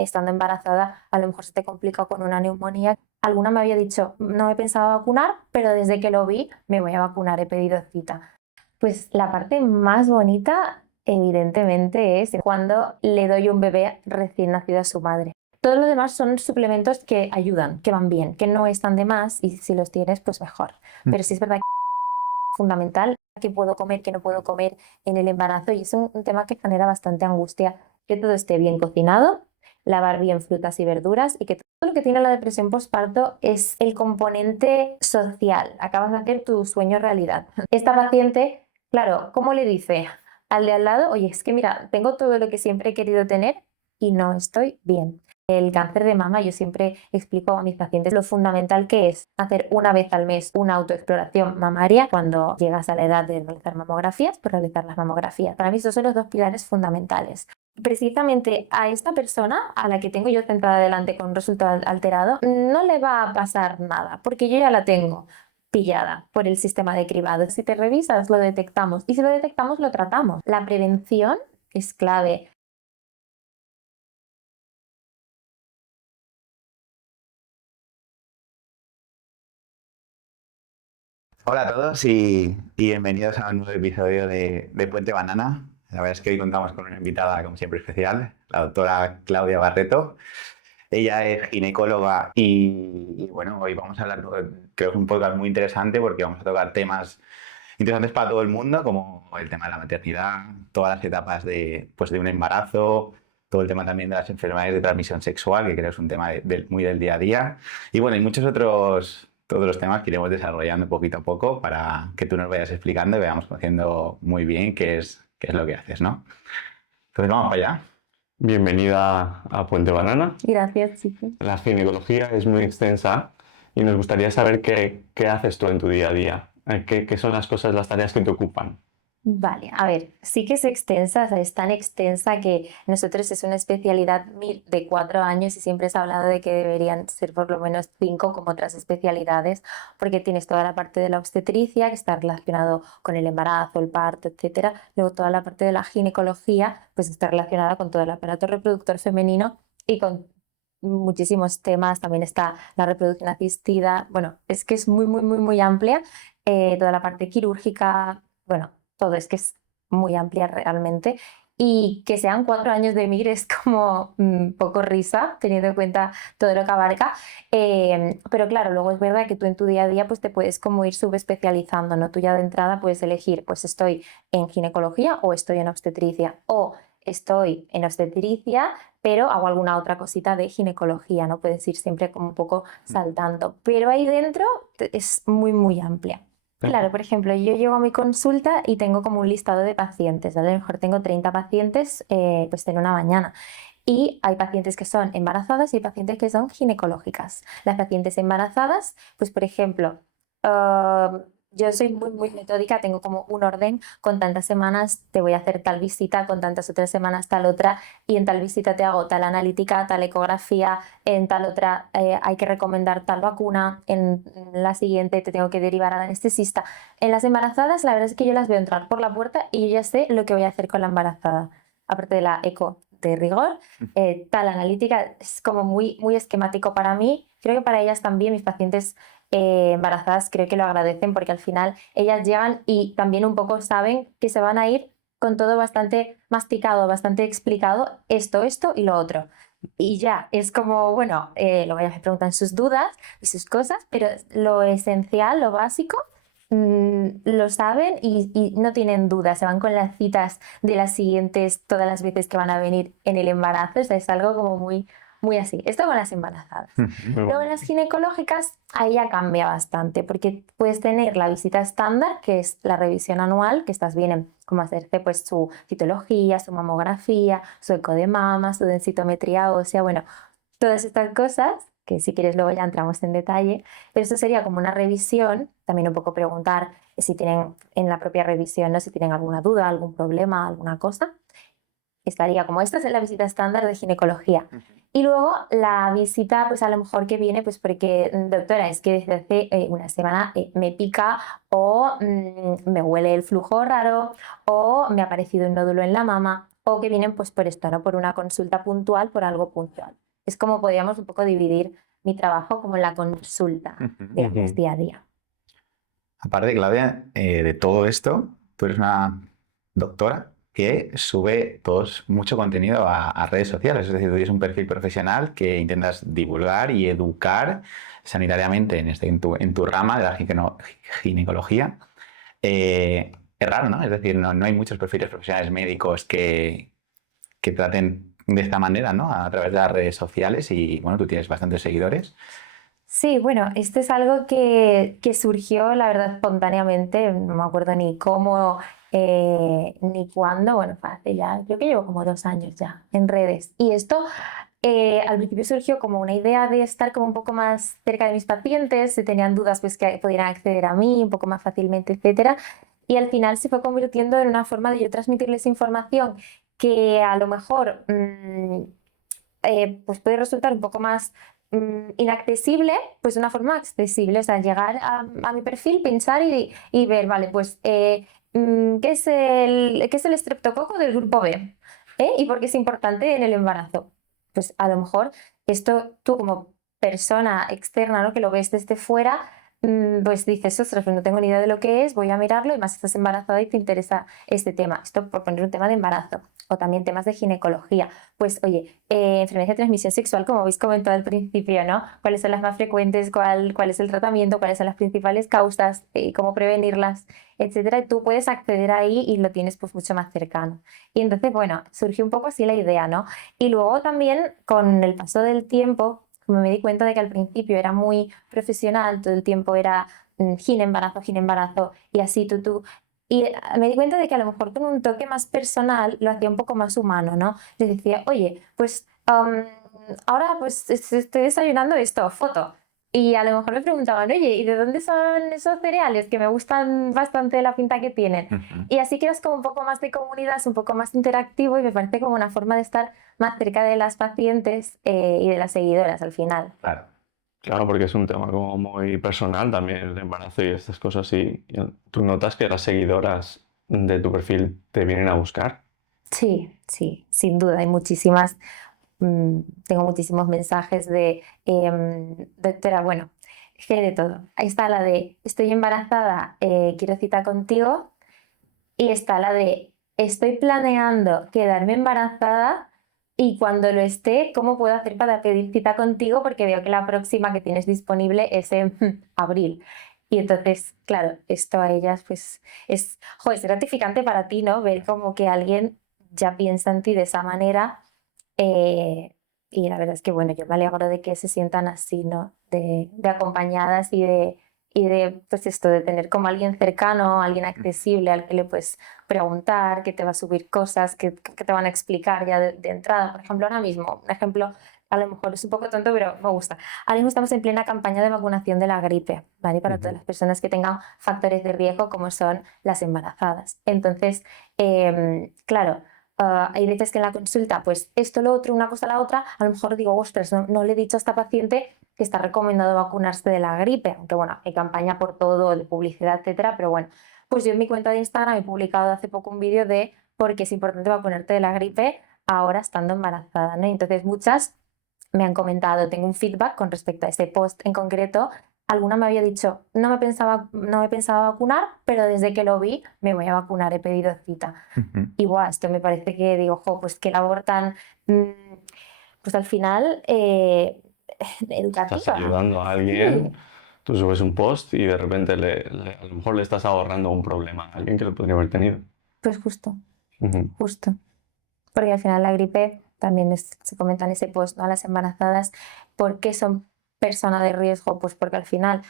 estando embarazada a lo mejor se te complica con una neumonía. Alguna me había dicho, no he pensado vacunar, pero desde que lo vi me voy a vacunar, he pedido cita. Pues la parte más bonita, evidentemente, es cuando le doy un bebé recién nacido a su madre. Todo lo demás son suplementos que ayudan, que van bien, que no están de más y si los tienes, pues mejor. Pero sí es verdad que es fundamental qué puedo comer, qué no puedo comer en el embarazo y es un tema que genera bastante angustia, que todo esté bien cocinado, lavar bien frutas y verduras y que todo lo que tiene la depresión postparto es el componente social. Acabas de hacer tu sueño realidad. Esta paciente, claro, ¿cómo le dice al de al lado? Oye, es que mira, tengo todo lo que siempre he querido tener y no estoy bien. El cáncer de mama, yo siempre explico a mis pacientes lo fundamental que es hacer una vez al mes una autoexploración mamaria cuando llegas a la edad de realizar mamografías, pues realizar las mamografías. Para mí esos son los dos pilares fundamentales. Precisamente a esta persona a la que tengo yo centrada delante con un resultado alterado no le va a pasar nada porque yo ya la tengo pillada por el sistema de cribado. Si te revisas lo detectamos y si lo detectamos lo tratamos. La prevención es clave. Hola a todos y bienvenidos a un nuevo episodio de Puente Banana. La verdad es que hoy contamos con una invitada, como siempre, especial, la doctora Claudia Barreto. Ella es ginecóloga y bueno, hoy vamos a hablar, creo que es un podcast muy interesante porque vamos a tocar temas interesantes para todo el mundo, como el tema de la maternidad, todas las etapas pues de un embarazo, todo el tema también de las enfermedades de transmisión sexual, que creo que es un tema muy del día a día. Y bueno, hay muchos otros, todos los temas que iremos desarrollando poquito a poco para que tú nos vayas explicando y vayamos conociendo muy bien qué es lo que haces, ¿no? Entonces vamos para allá. Bienvenida a Puente Banana. Gracias, chicos. La ginecología es muy extensa y nos gustaría saber qué haces tú en tu día a día. ¿Qué son las cosas, las tareas que te ocupan? Vale, a ver, sí que es extensa, o sea, es tan extensa que nosotros es una especialidad de 4 años y siempre se ha hablado de que deberían ser por lo menos 5 como otras especialidades, porque tienes toda la parte de la obstetricia que está relacionado con el embarazo, el parto, etcétera. Luego toda la parte de la ginecología, pues está relacionada con todo el aparato reproductor femenino y con muchísimos temas. También está la reproducción asistida. Bueno, es que es muy amplia. Toda la parte quirúrgica, bueno todo, es que es muy amplia realmente. Y que sean 4 años de MIR es como poco risa, teniendo en cuenta todo lo que abarca. Pero claro, luego es verdad que tú en tu día a día pues te puedes como ir subespecializando, ¿no? Tú ya de entrada puedes elegir, pues estoy en ginecología o estoy en obstetricia. O estoy en obstetricia, pero hago alguna otra cosita de ginecología, ¿no? Puedes ir siempre como un poco saltando. Pero ahí dentro es muy amplia. Claro, por ejemplo, yo llego a mi consulta y tengo como un listado de pacientes, ¿vale? A lo mejor tengo 30 pacientes pues en una mañana. Y hay pacientes que son embarazadas y hay pacientes que son ginecológicas. Las pacientes embarazadas, pues por ejemplo, yo soy muy metódica, tengo como un orden, con tantas semanas te voy a hacer tal visita, con tantas otras semanas tal otra, y en tal visita te hago tal analítica, tal ecografía, en tal otra hay que recomendar tal vacuna, en la siguiente te tengo que derivar al anestesista. En las embarazadas, la verdad es que yo las veo entrar por la puerta y yo ya sé lo que voy a hacer con la embarazada. Aparte de la eco de rigor, tal analítica es como muy esquemático para mí. Creo que para ellas también, mis pacientes embarazadas, creo que lo agradecen porque al final ellas llegan y también un poco saben que se van a ir con todo bastante masticado, bastante explicado, esto y lo otro. Y ya, es como, bueno, luego ya me preguntan sus dudas y sus cosas, pero lo esencial, lo básico, lo saben y no tienen dudas, se van con las citas de las siguientes todas las veces que van a venir en el embarazo, o sea, es algo como muy así. Esto con las embarazadas. Muy Luego en bueno. las ginecológicas, ahí ya cambia bastante, porque puedes tener la visita estándar, que es la revisión anual, que estas vienen como a hacerse pues su citología, su mamografía, su eco de mama, su densitometría ósea, bueno, todas estas cosas, que si quieres luego ya entramos en detalle, pero eso sería como una revisión, también un poco preguntar si tienen en la propia revisión, ¿no? Si tienen alguna duda, algún problema, alguna cosa. Estaría como esta es la visita estándar de ginecología. Y luego la visita, pues a lo mejor que viene, pues porque, doctora, es que desde hace una semana me pica o me huele el flujo raro o me ha aparecido un nódulo en la mama o que vienen pues por esto, ¿no? Por una consulta puntual, por algo puntual. Es como podríamos un poco dividir mi trabajo como en la consulta, digamos, Ujú. día a día. Aparte, Claudia, de todo esto, tú eres una doctora que sube mucho contenido a redes sociales. Es decir, tú tienes un perfil profesional que intentas divulgar y educar sanitariamente en tu rama de la ginecología. Es raro, ¿no? Es decir, no hay muchos perfiles profesionales médicos que traten de esta manera, ¿no? A través de las redes sociales y, bueno, tú tienes bastantes seguidores. Sí, bueno, esto es algo que surgió, la verdad, espontáneamente, no me acuerdo ni cómo ni cuándo, bueno, fue hace ya, creo que llevo como 2 años ya en redes. Y esto al principio surgió como una idea de estar como un poco más cerca de mis pacientes, si tenían dudas, pues que pudieran acceder a mí un poco más fácilmente, etcétera. Y al final se fue convirtiendo en una forma de yo transmitirles información que a lo mejor pues puede resultar un poco más inaccesible, pues de una forma accesible, o sea, llegar a mi perfil, pensar y ver, vale, pues, qué es el estreptococo del grupo B? ¿Y por qué es importante en el embarazo? Pues a lo mejor esto tú como persona externa, ¿no? Que lo ves desde fuera, pues dices, ostras, pues no tengo ni idea de lo que es, voy a mirarlo y más si estás embarazada y te interesa este tema. Esto por poner un tema de embarazo o también temas de ginecología. Pues oye, enfermedades de transmisión sexual, como habéis comentado al principio, ¿no? ¿Cuáles son las más frecuentes? ¿Cuál es el tratamiento? ¿Cuáles son las principales causas? ¿Cómo prevenirlas? Etcétera. Y tú puedes acceder ahí y lo tienes pues mucho más cercano. Y entonces, bueno, surgió un poco así la idea, ¿no? Y luego también con el paso del tiempo, como me di cuenta de que al principio era muy profesional, todo el tiempo era gine embarazo, y así tú. Y me di cuenta de que a lo mejor con un toque más personal lo hacía un poco más humano, ¿no? Les decía, oye, pues ahora pues estoy desayunando esto, foto. Y a lo mejor me preguntaban, oye, ¿y de dónde son esos cereales que me gustan bastante la pinta que tienen? Ujú. Y así creas como un poco más de comunidad, es un poco más interactivo y me parece como una forma de estar más cerca de las pacientes y de las seguidoras al final. Claro. Claro, porque es un tema como muy personal también el embarazo y estas cosas. Y tú notas que las seguidoras de tu perfil te vienen a buscar. Sí, sí, sin duda, hay muchísimas. Tengo muchísimos mensajes de, doctora, bueno, es que hay de todo. Ahí está la de, estoy embarazada, quiero cita contigo. Y está la de, estoy planeando quedarme embarazada y cuando lo esté, ¿cómo puedo hacer para pedir cita contigo? Porque veo que la próxima que tienes disponible es en abril. Y entonces, claro, esto a ellas pues joder, es gratificante para ti, ¿no? Ver como que alguien ya piensa en ti de esa manera. eh, y la verdad es que, bueno, yo me alegro de que se sientan así, ¿no? De acompañadas y de, pues esto, de tener como alguien cercano, alguien accesible al que le puedes preguntar, que te va a subir cosas, que te van a explicar ya de entrada. Por ejemplo, ahora mismo, un ejemplo, a lo mejor es un poco tonto, pero me gusta. Ahora mismo estamos en plena campaña de vacunación de la gripe, ¿vale? Para todas Ujú. las personas que tengan factores de riesgo, como son las embarazadas. Entonces, claro. Hay veces que en la consulta, pues esto, lo otro, una cosa a la otra, a lo mejor digo, ostras, no le he dicho a esta paciente que está recomendado vacunarse de la gripe, aunque bueno, hay campaña por todo, de publicidad, etcétera, pero bueno, pues yo en mi cuenta de Instagram he publicado hace poco un vídeo de por qué es importante vacunarte de la gripe ahora estando embarazada, ¿no? Entonces muchas me han comentado, tengo un feedback con respecto a ese post en concreto. Alguna me había dicho, no me pensaba vacunar, pero desde que lo vi me voy a vacunar, he pedido cita. Ujú. Y guau, esto me parece que digo, jo, pues qué labor tan, pues al final, Estás educativa. ayudando a alguien, Sí, tú subes un post y de repente a lo mejor le estás ahorrando un problema a alguien que lo podría haber tenido. pues justo, Ujú. justo. Porque al final la gripe también se comenta en ese post, ¿no? A las embarazadas, ¿por qué son personas de riesgo? Pues porque al final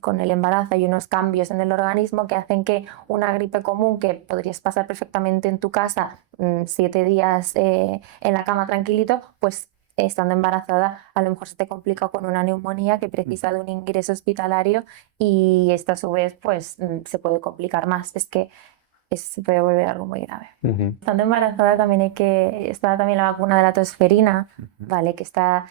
con el embarazo hay unos cambios en el organismo que hacen que una gripe común que podrías pasar perfectamente en tu casa 7 días en la cama tranquilito, pues estando embarazada a lo mejor se te complica con una neumonía que precisa de un ingreso hospitalario y esto a su vez pues se puede complicar más. Es que se puede volver algo muy grave. Ujú. Estando embarazada también está también la vacuna de la tosferina, Ujú. ¿vale? Que está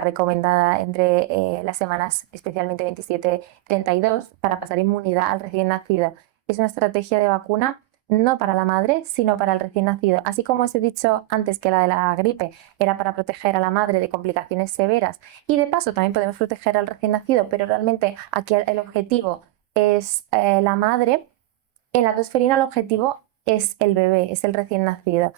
recomendada entre las semanas, especialmente 27-32, para pasar inmunidad al recién nacido. Es una estrategia de vacuna no para la madre, sino para el recién nacido. Así como os he dicho antes que la de la gripe era para proteger a la madre de complicaciones severas y de paso también podemos proteger al recién nacido, pero realmente aquí el objetivo es la madre, en la tosferina el objetivo es el bebé, es el recién nacido.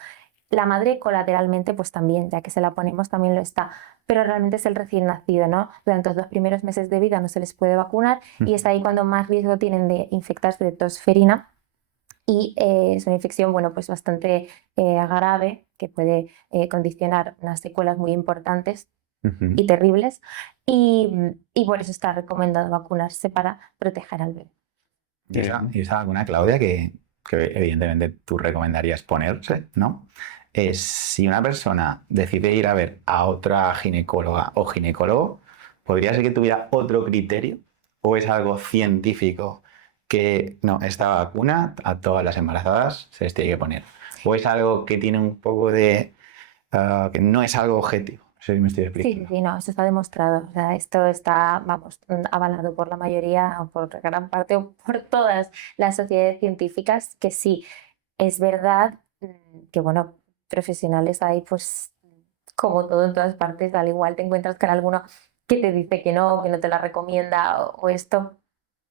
La madre colateralmente pues también, ya que se la ponemos también lo está, pero realmente es el recién nacido, ¿no? Durante los 2 primeros meses de vida no se les puede vacunar y es ahí cuando más riesgo tienen de infectarse de tosferina y es una infección, bueno, pues bastante grave que puede condicionar unas secuelas muy importantes Ujú. y terribles y por eso está recomendado vacunarse para proteger al bebé. Y esa vacuna, Claudia, que evidentemente tú recomendarías ponerse, ¿no? Si una persona decide ir a ver a otra ginecóloga o ginecólogo, ¿podría ser que tuviera otro criterio? ¿O es algo científico que no, esta vacuna a todas las embarazadas se les tiene que poner? ¿O es algo que tiene un poco de... que no es algo objetivo? No sé si me estoy Sí, sí, explicando. sí, no, eso está demostrado. O sea, esto está, vamos, avalado por la mayoría, o por gran parte, o por todas las sociedades científicas, que sí, es verdad que, bueno, profesionales hay, pues, como todo en todas partes, al igual te encuentras con alguno que te dice que no te la recomienda o esto,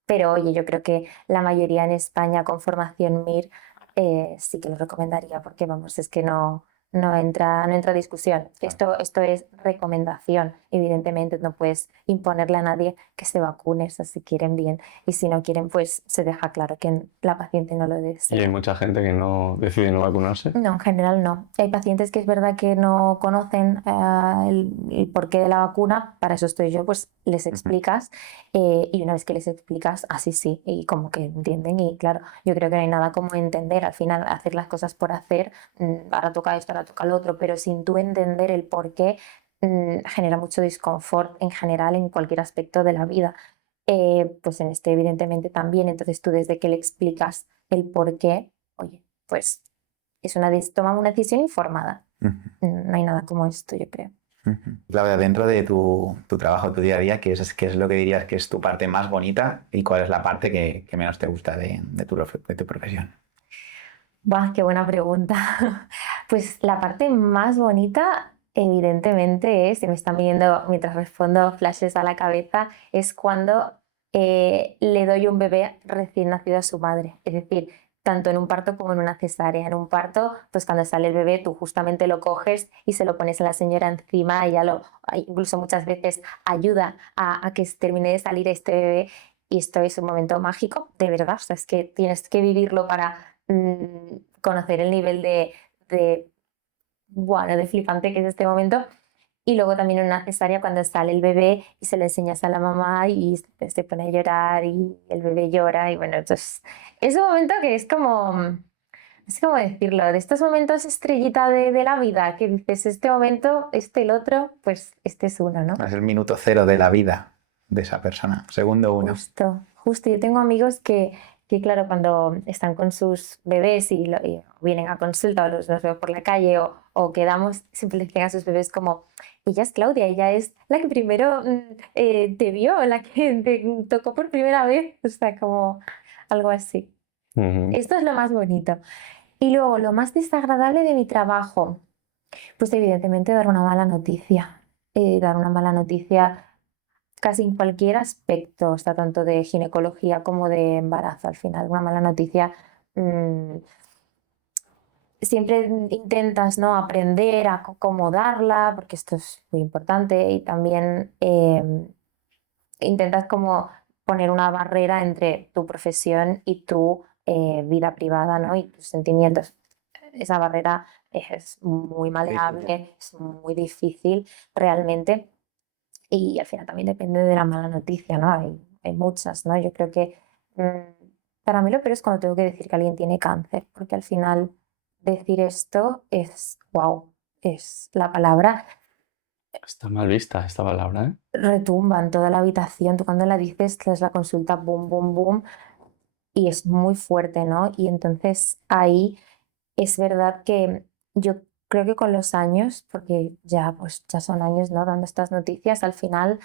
pero oye, yo creo que la mayoría en España con formación MIR sí que lo recomendaría, porque vamos, es que no entra discusión. Esto es recomendación, evidentemente no puedes imponerle a nadie que se vacune, o sea, si quieren bien, y si no quieren, pues se deja claro que la paciente no lo Y hay desea. mucha gente que no decide no vacunarse. No, en general no. Hay pacientes que es verdad que no conocen el porqué de la vacuna, para eso estoy yo, pues les Ujú. explicas y una vez que les explicas, así sí, y como que entienden y claro, yo creo que no hay nada como entender, al final hacer las cosas por hacer, ahora toca esto, ahora toca lo otro, pero sin tú entender el porqué, genera mucho disconfort en general en cualquier aspecto de la vida. Pues en este evidentemente también, entonces tú desde que le explicas el porqué, oye, pues toman una decisión informada. Ujú. No hay nada como esto, yo creo. Ujú. Claudia, dentro de tu trabajo, tu día a día, qué es lo que dirías que es tu parte más bonita y cuál es la parte que menos te gusta de tu profesión? Buah, qué buena pregunta. Pues la parte más bonita, evidentemente, se me están viniendo mientras respondo flashes a la cabeza, es cuando le doy un bebé recién nacido a su madre. Es decir, tanto en un parto como en una cesárea. En un parto, pues cuando sale el bebé, tú justamente lo coges y se lo pones a la señora encima, ella incluso muchas veces ayuda a que termine de salir este bebé. Y esto es un momento mágico, de verdad. O sea, es que tienes que vivirlo para conocer el nivel bueno, de flipante que es este momento. Y luego también en una cesárea cuando sale el bebé y se lo enseñas a la mamá y se pone a llorar y el bebé llora y bueno, entonces es un momento que es como, no sé cómo decirlo, de estos momentos estrellita de la vida, que dices este momento, el otro, pues este es uno, ¿no? Es el minuto cero de la vida de esa persona, segundo uno. Justo, justo. Yo tengo amigos que claro, cuando están con sus bebés y vienen a consulta o los veo por la calle o quedamos, siempre les dicen a sus bebés como, ella es Claudia, ella es la que primero te vio, la que te tocó por primera vez, o sea, como algo así. Ujú. Esto es lo más bonito. Y luego, lo más desagradable de mi trabajo, pues evidentemente dar una mala noticia. Dar una mala noticia casi en cualquier aspecto, o sea, tanto de ginecología como de embarazo. Al final, una mala noticia, mm, siempre intentas, ¿no? Aprender a cómo darla, porque esto es muy importante, y también intentas como poner una barrera entre tu profesión y tu vida privada, ¿no? Y tus sentimientos. Esa barrera es muy Difícil. maleable, es muy difícil realmente. Y al final también depende de la mala noticia, ¿no? Hay muchas, ¿no? Yo creo que para mí lo peor es cuando tengo que decir que alguien tiene cáncer, porque al final decir esto es, wow, es la palabra, Está mal vista esta palabra, ¿eh? retumba en toda la habitación. Tú cuando la dices, tras la consulta, boom, boom, boom, y es muy fuerte, ¿no? Y entonces ahí es verdad que yo creo que con los años, porque ya, pues, ya son años, ¿no? Dando estas noticias, al final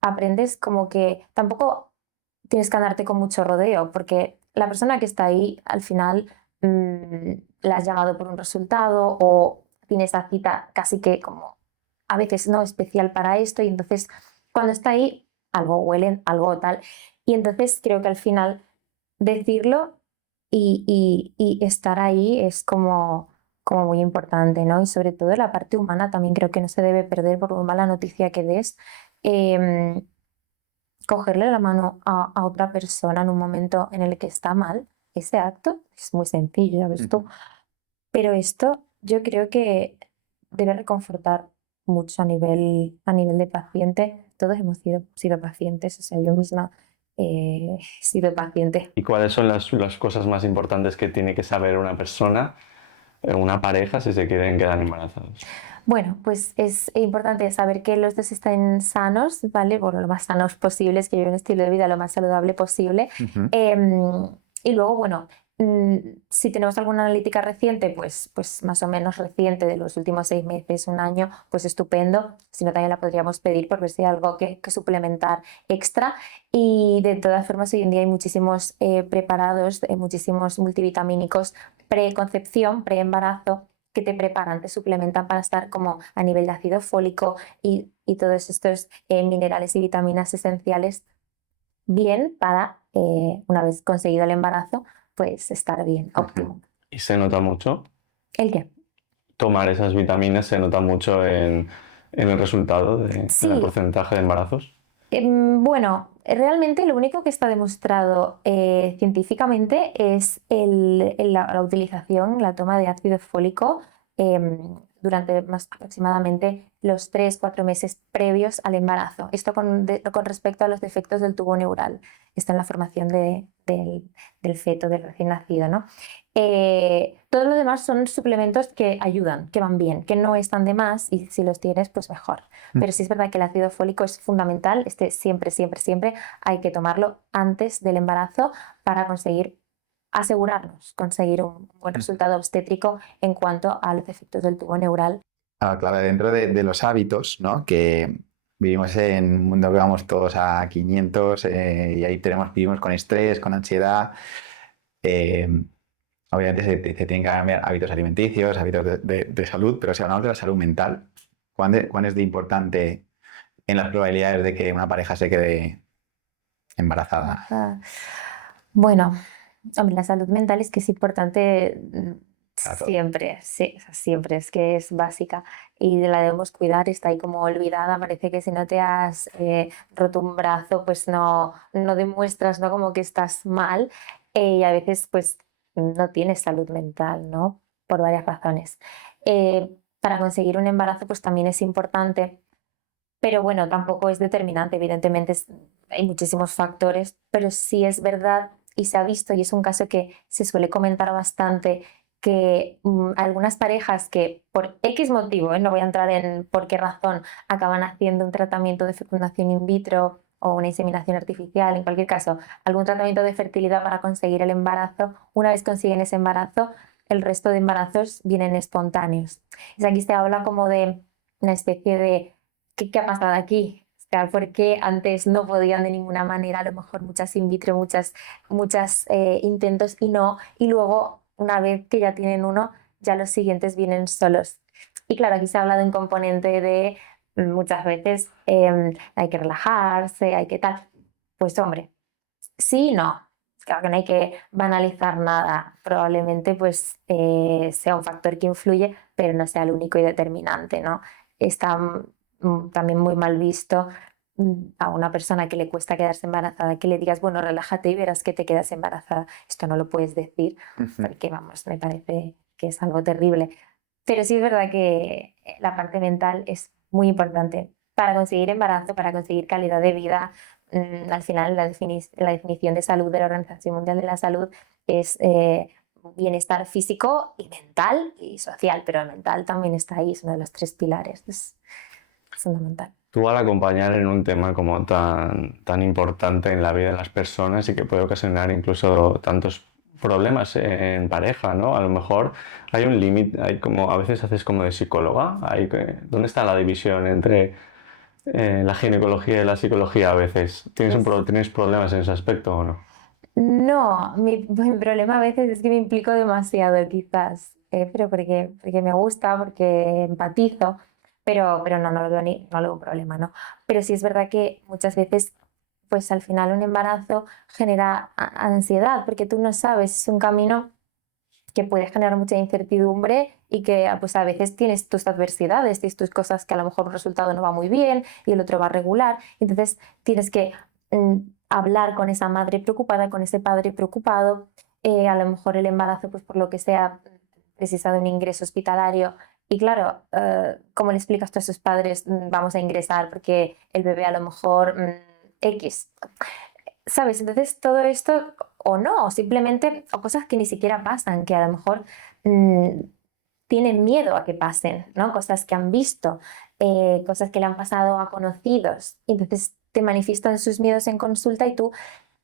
aprendes como que tampoco tienes que andarte con mucho rodeo, porque la persona que está ahí al final la has llamado por un resultado o tienes esa cita casi que como a veces no especial para esto y entonces cuando está ahí algo huelen, algo tal y entonces creo que al final decirlo y estar ahí es como muy importante, ¿no? Y sobre todo la parte humana también creo que no se debe perder por muy mala noticia que des. em, Cogerle la mano a otra persona en un momento en el que está mal, ese acto es muy sencillo, ya ves tú, pero esto yo creo que debe reconfortar mucho a nivel de paciente. Todos hemos sido pacientes, o sea, yo misma he sido paciente. ¿Y cuáles son las cosas más importantes que tiene que saber una persona, una pareja, si se quieren quedar embarazados? Bueno, pues es importante saber que los dos estén sanos, ¿vale? Bueno, lo más sanos posibles, que lleven un estilo de vida lo más saludable posible. Ujú. Y luego, bueno, si tenemos alguna analítica reciente, pues más o menos reciente, de los últimos 6 meses, un año, pues estupendo. Si no, también la podríamos pedir por ver si hay algo que suplementar extra. Y de todas formas, hoy en día hay muchísimos preparados, muchísimos multivitamínicos preconcepción, preembarazo que te preparan, te suplementan para estar como a nivel de ácido fólico y todos estos minerales y vitaminas esenciales bien para, una vez conseguido el embarazo, pues estar bien, óptimo. Y se nota mucho. ¿El qué? Tomar esas vitaminas se nota mucho en el resultado, en el Sí, porcentaje de embarazos. bueno, realmente lo único que está demostrado científicamente es la utilización, la toma de ácido fólico durante más aproximadamente los 3 o 4 meses previos al embarazo. Esto con respecto a los defectos del tubo neural. Está en la formación del feto, del recién nacido, ¿no? Todo lo demás son suplementos que ayudan, que van bien, que no están de más y si los tienes, pues mejor. Pero sí es verdad que el ácido fólico es fundamental, siempre, siempre, siempre hay que tomarlo antes del embarazo para conseguir un buen resultado obstétrico en cuanto a los efectos del tubo neural. Claro, dentro de los hábitos, ¿no? Que vivimos en un mundo que vamos todos a 500 y ahí vivimos con estrés, con ansiedad. eh, Obviamente se tienen que cambiar hábitos alimenticios, hábitos de salud, pero si hablamos de la salud mental, ¿cuán es de importante en las probabilidades de que una pareja se quede embarazada? Ah, Bueno, hombre, la salud mental es que es importante Para todo. siempre, sí, o sea, siempre, es que es básica y la debemos cuidar, está ahí como olvidada, parece que si no te has roto un brazo, pues no demuestras, ¿no? Como que estás mal y a veces pues no tienes salud mental, ¿no? Por varias razones. Para conseguir un embarazo pues también es importante, pero bueno, tampoco es determinante, evidentemente hay muchísimos factores, pero sí es verdad y se ha visto, y es un caso que se suele comentar bastante, que algunas parejas que por X motivo, no voy a entrar en por qué razón, acaban haciendo un tratamiento de fecundación in vitro o una inseminación artificial, en cualquier caso, algún tratamiento de fertilidad para conseguir el embarazo, una vez consiguen ese embarazo, el resto de embarazos vienen espontáneos. Y aquí se habla como de una especie de ¿qué ha pasado aquí? O sea, ¿por qué antes no podían de ninguna manera, a lo mejor muchas in vitro, muchas intentos y luego, una vez que ya tienen uno, ya los siguientes vienen solos? Y claro, aquí se habla de un componente de muchas veces hay que relajarse, hay que tal. Pues hombre, sí y no. Claro que no hay que banalizar nada. Probablemente pues sea un factor que influye, pero no sea el único y determinante, ¿no? Está también muy mal visto a una persona que le cuesta quedarse embarazada, que le digas, bueno, relájate y verás que te quedas embarazada. Esto no lo puedes decir, porque vamos, me parece que es algo terrible. Pero sí es verdad que la parte mental es muy importante para conseguir embarazo, para conseguir calidad de vida. Al final, la definición de salud de la Organización Mundial de la Salud es bienestar físico y mental y social, pero el mental también está ahí, es uno de los 3 pilares, es fundamental. Tú al acompañar en un tema como tan importante en la vida de las personas y que puede ocasionar incluso tantos problemas en pareja, ¿no? A lo mejor hay un límite, hay como, a veces haces como de psicóloga, ¿dónde está la división entre la ginecología y la psicología a veces? ¿Tienes Uf. ¿tienes problemas en ese aspecto o no? No, mi problema a veces es que me implico demasiado, quizás, pero porque me gusta, porque empatizo, pero no lo veo no lo veo un problema, ¿no? Pero sí es verdad que muchas veces, pues al final un embarazo genera ansiedad, porque tú no sabes, es un camino que puede generar mucha incertidumbre y que pues a veces tienes tus adversidades, tienes tus cosas que a lo mejor un resultado no va muy bien y el otro va regular, entonces tienes que hablar con esa madre preocupada, con ese padre preocupado, a lo mejor el embarazo pues por lo que sea precisa de un ingreso hospitalario y claro, ¿cómo le explicas tú a sus padres vamos a ingresar porque el bebé a lo mejor X? ¿Sabes? Entonces todo esto, o no, o simplemente, o cosas que ni siquiera pasan, que a lo mejor mm, tienen miedo a que pasen, ¿no? Cosas que han visto, cosas que le han pasado a conocidos. Y entonces te manifiestan sus miedos en consulta y tú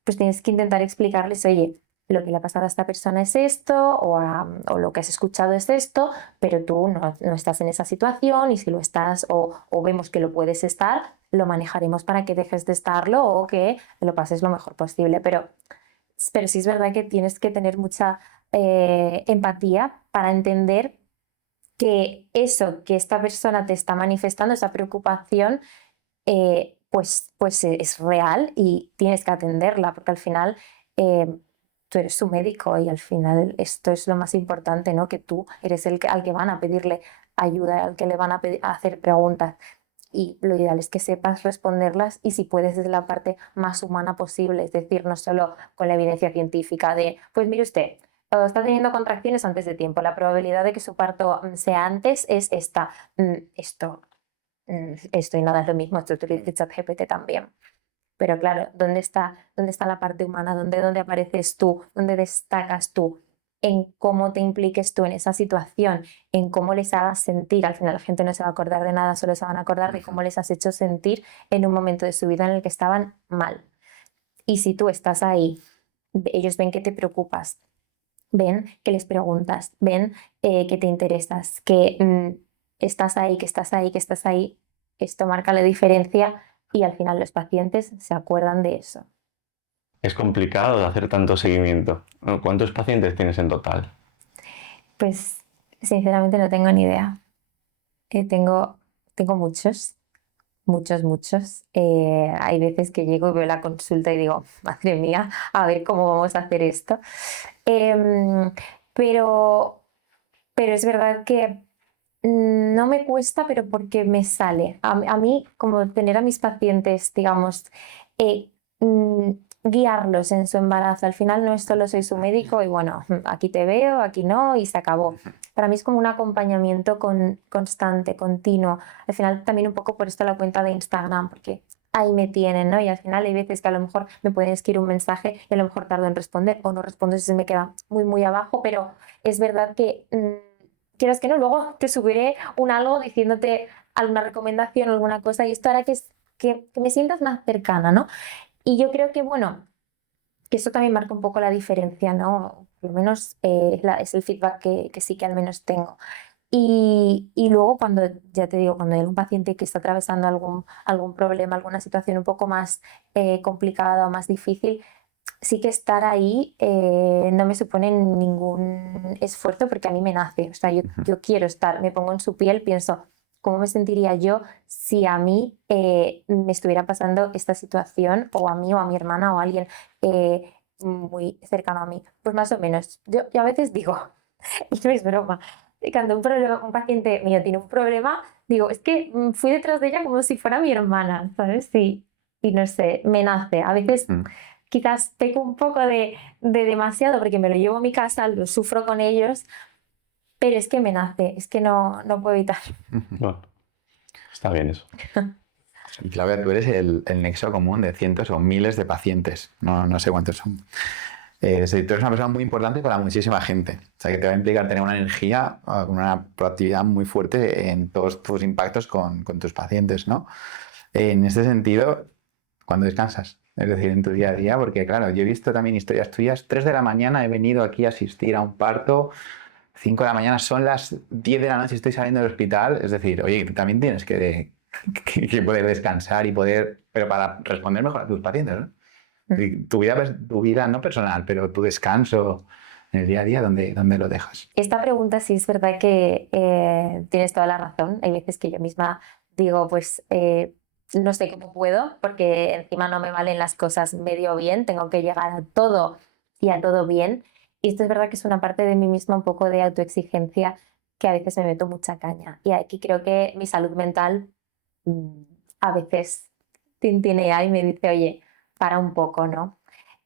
pues tienes que intentar explicarles, oye, lo que le ha pasado a esta persona es esto, o lo que has escuchado es esto, pero tú no estás en esa situación y si lo estás o vemos que lo puedes estar, lo manejaremos para que dejes de estarlo o que lo pases lo mejor posible. Pero sí es verdad que tienes que tener mucha empatía para entender que eso que esta persona te está manifestando, esa preocupación, pues es real y tienes que atenderla, porque al final eh, tú eres su médico y al final esto es lo más importante, ¿no? Que tú eres al que van a pedirle ayuda, al que le van a hacer preguntas. Y lo ideal es que sepas responderlas y si puedes desde la parte más humana posible, es decir, no solo con la evidencia científica de, pues mire usted, está teniendo contracciones antes de tiempo, la probabilidad de que su parto sea antes es esta. Esto y nada es lo mismo, esto tú lo dices ChatGPT también. Pero claro, dónde está la parte humana? ¿Dónde apareces tú? ¿Dónde destacas tú? En cómo te impliques tú en esa situación, en cómo les hagas sentir. Al final la gente no se va a acordar de nada, solo se van a acordar de cómo les has hecho sentir en un momento de su vida en el que estaban mal. Y si tú estás ahí, ellos ven que te preocupas, ven que les preguntas, ven que te interesas, que estás ahí, que estás ahí, que estás ahí. Esto marca la diferencia y al final los pacientes se acuerdan de eso. Es complicado de hacer tanto seguimiento. ¿Cuántos pacientes tienes en total? Pues sinceramente no tengo ni idea. Tengo muchos, muchos. Hay veces que llego y veo la consulta y digo, madre mía, a ver cómo vamos a hacer esto. Em, pero, pero es verdad que no me cuesta, pero porque me sale. A mí, como tener a mis pacientes, digamos, eh, mm, guiarlos en su embarazo. Al final no es solo soy su médico y bueno, aquí te veo, aquí no y se acabó. Para mí es como un acompañamiento constante, continuo. Al final también un poco por esto la cuenta de Instagram, porque ahí me tienen, ¿no? Y al final hay veces que a lo mejor me pueden escribir un mensaje y a lo mejor tardo en responder o no respondo si se me queda muy abajo, pero es verdad que quieras que no, luego te subiré un algo diciéndote alguna recomendación o alguna cosa y esto hará que me sientas más cercana, ¿no? Y yo creo que, bueno, que eso también marca un poco la diferencia, ¿no? Por lo menos es el feedback que sí que al menos tengo. Y luego cuando, ya te digo, cuando hay un paciente que está atravesando algún problema, alguna situación un poco más complicada o más difícil, sí que estar ahí no me supone ningún esfuerzo porque a mí me nace. O sea, yo quiero estar, me pongo en su piel, pienso, ¿cómo me sentiría yo si a mí me estuviera pasando esta situación o a mí o a mi hermana o a alguien muy cercano a mí? Pues más o menos. Yo a veces digo, y no es broma, cuando un paciente mío tiene un problema, digo, es que fui detrás de ella como si fuera mi hermana, ¿sabes? Y no sé, me nace. A veces Mm. quizás peco un poco de demasiado porque me lo llevo a mi casa, lo sufro con ellos, pero es que me nace, es que no puedo evitar. Bueno, está bien eso. Y Claudia, tú eres el nexo común de cientos o miles de pacientes. No sé cuántos son. Sí, tú eres una persona muy importante para muchísima gente. O sea, que te va a implicar tener una energía, una proactividad muy fuerte en todos tus impactos con tus pacientes, ¿no? En este sentido, ¿cuándo descansas? Es decir, en tu día a día, porque claro, yo he visto también historias tuyas. 3 de la mañana he venido aquí a asistir a un parto. 5 de la mañana son las 10 de la noche, estoy saliendo del hospital. Es decir, oye, tú también tienes que poder descansar y poder, pero para responder mejor a tus pacientes, ¿no? Y tu vida no personal, pero tu descanso en el día a día, ¿dónde lo dejas? Esta pregunta sí es verdad que tienes toda la razón. Hay veces que yo misma digo, pues no sé cómo puedo, porque encima no me valen las cosas medio bien, tengo que llegar a todo y a todo bien. Y esto es verdad que es una parte de mí misma, un poco de autoexigencia, que a veces me meto mucha caña. Y aquí creo que mi salud mental mm, a veces tintinea y me dice, oye, para un poco, ¿no?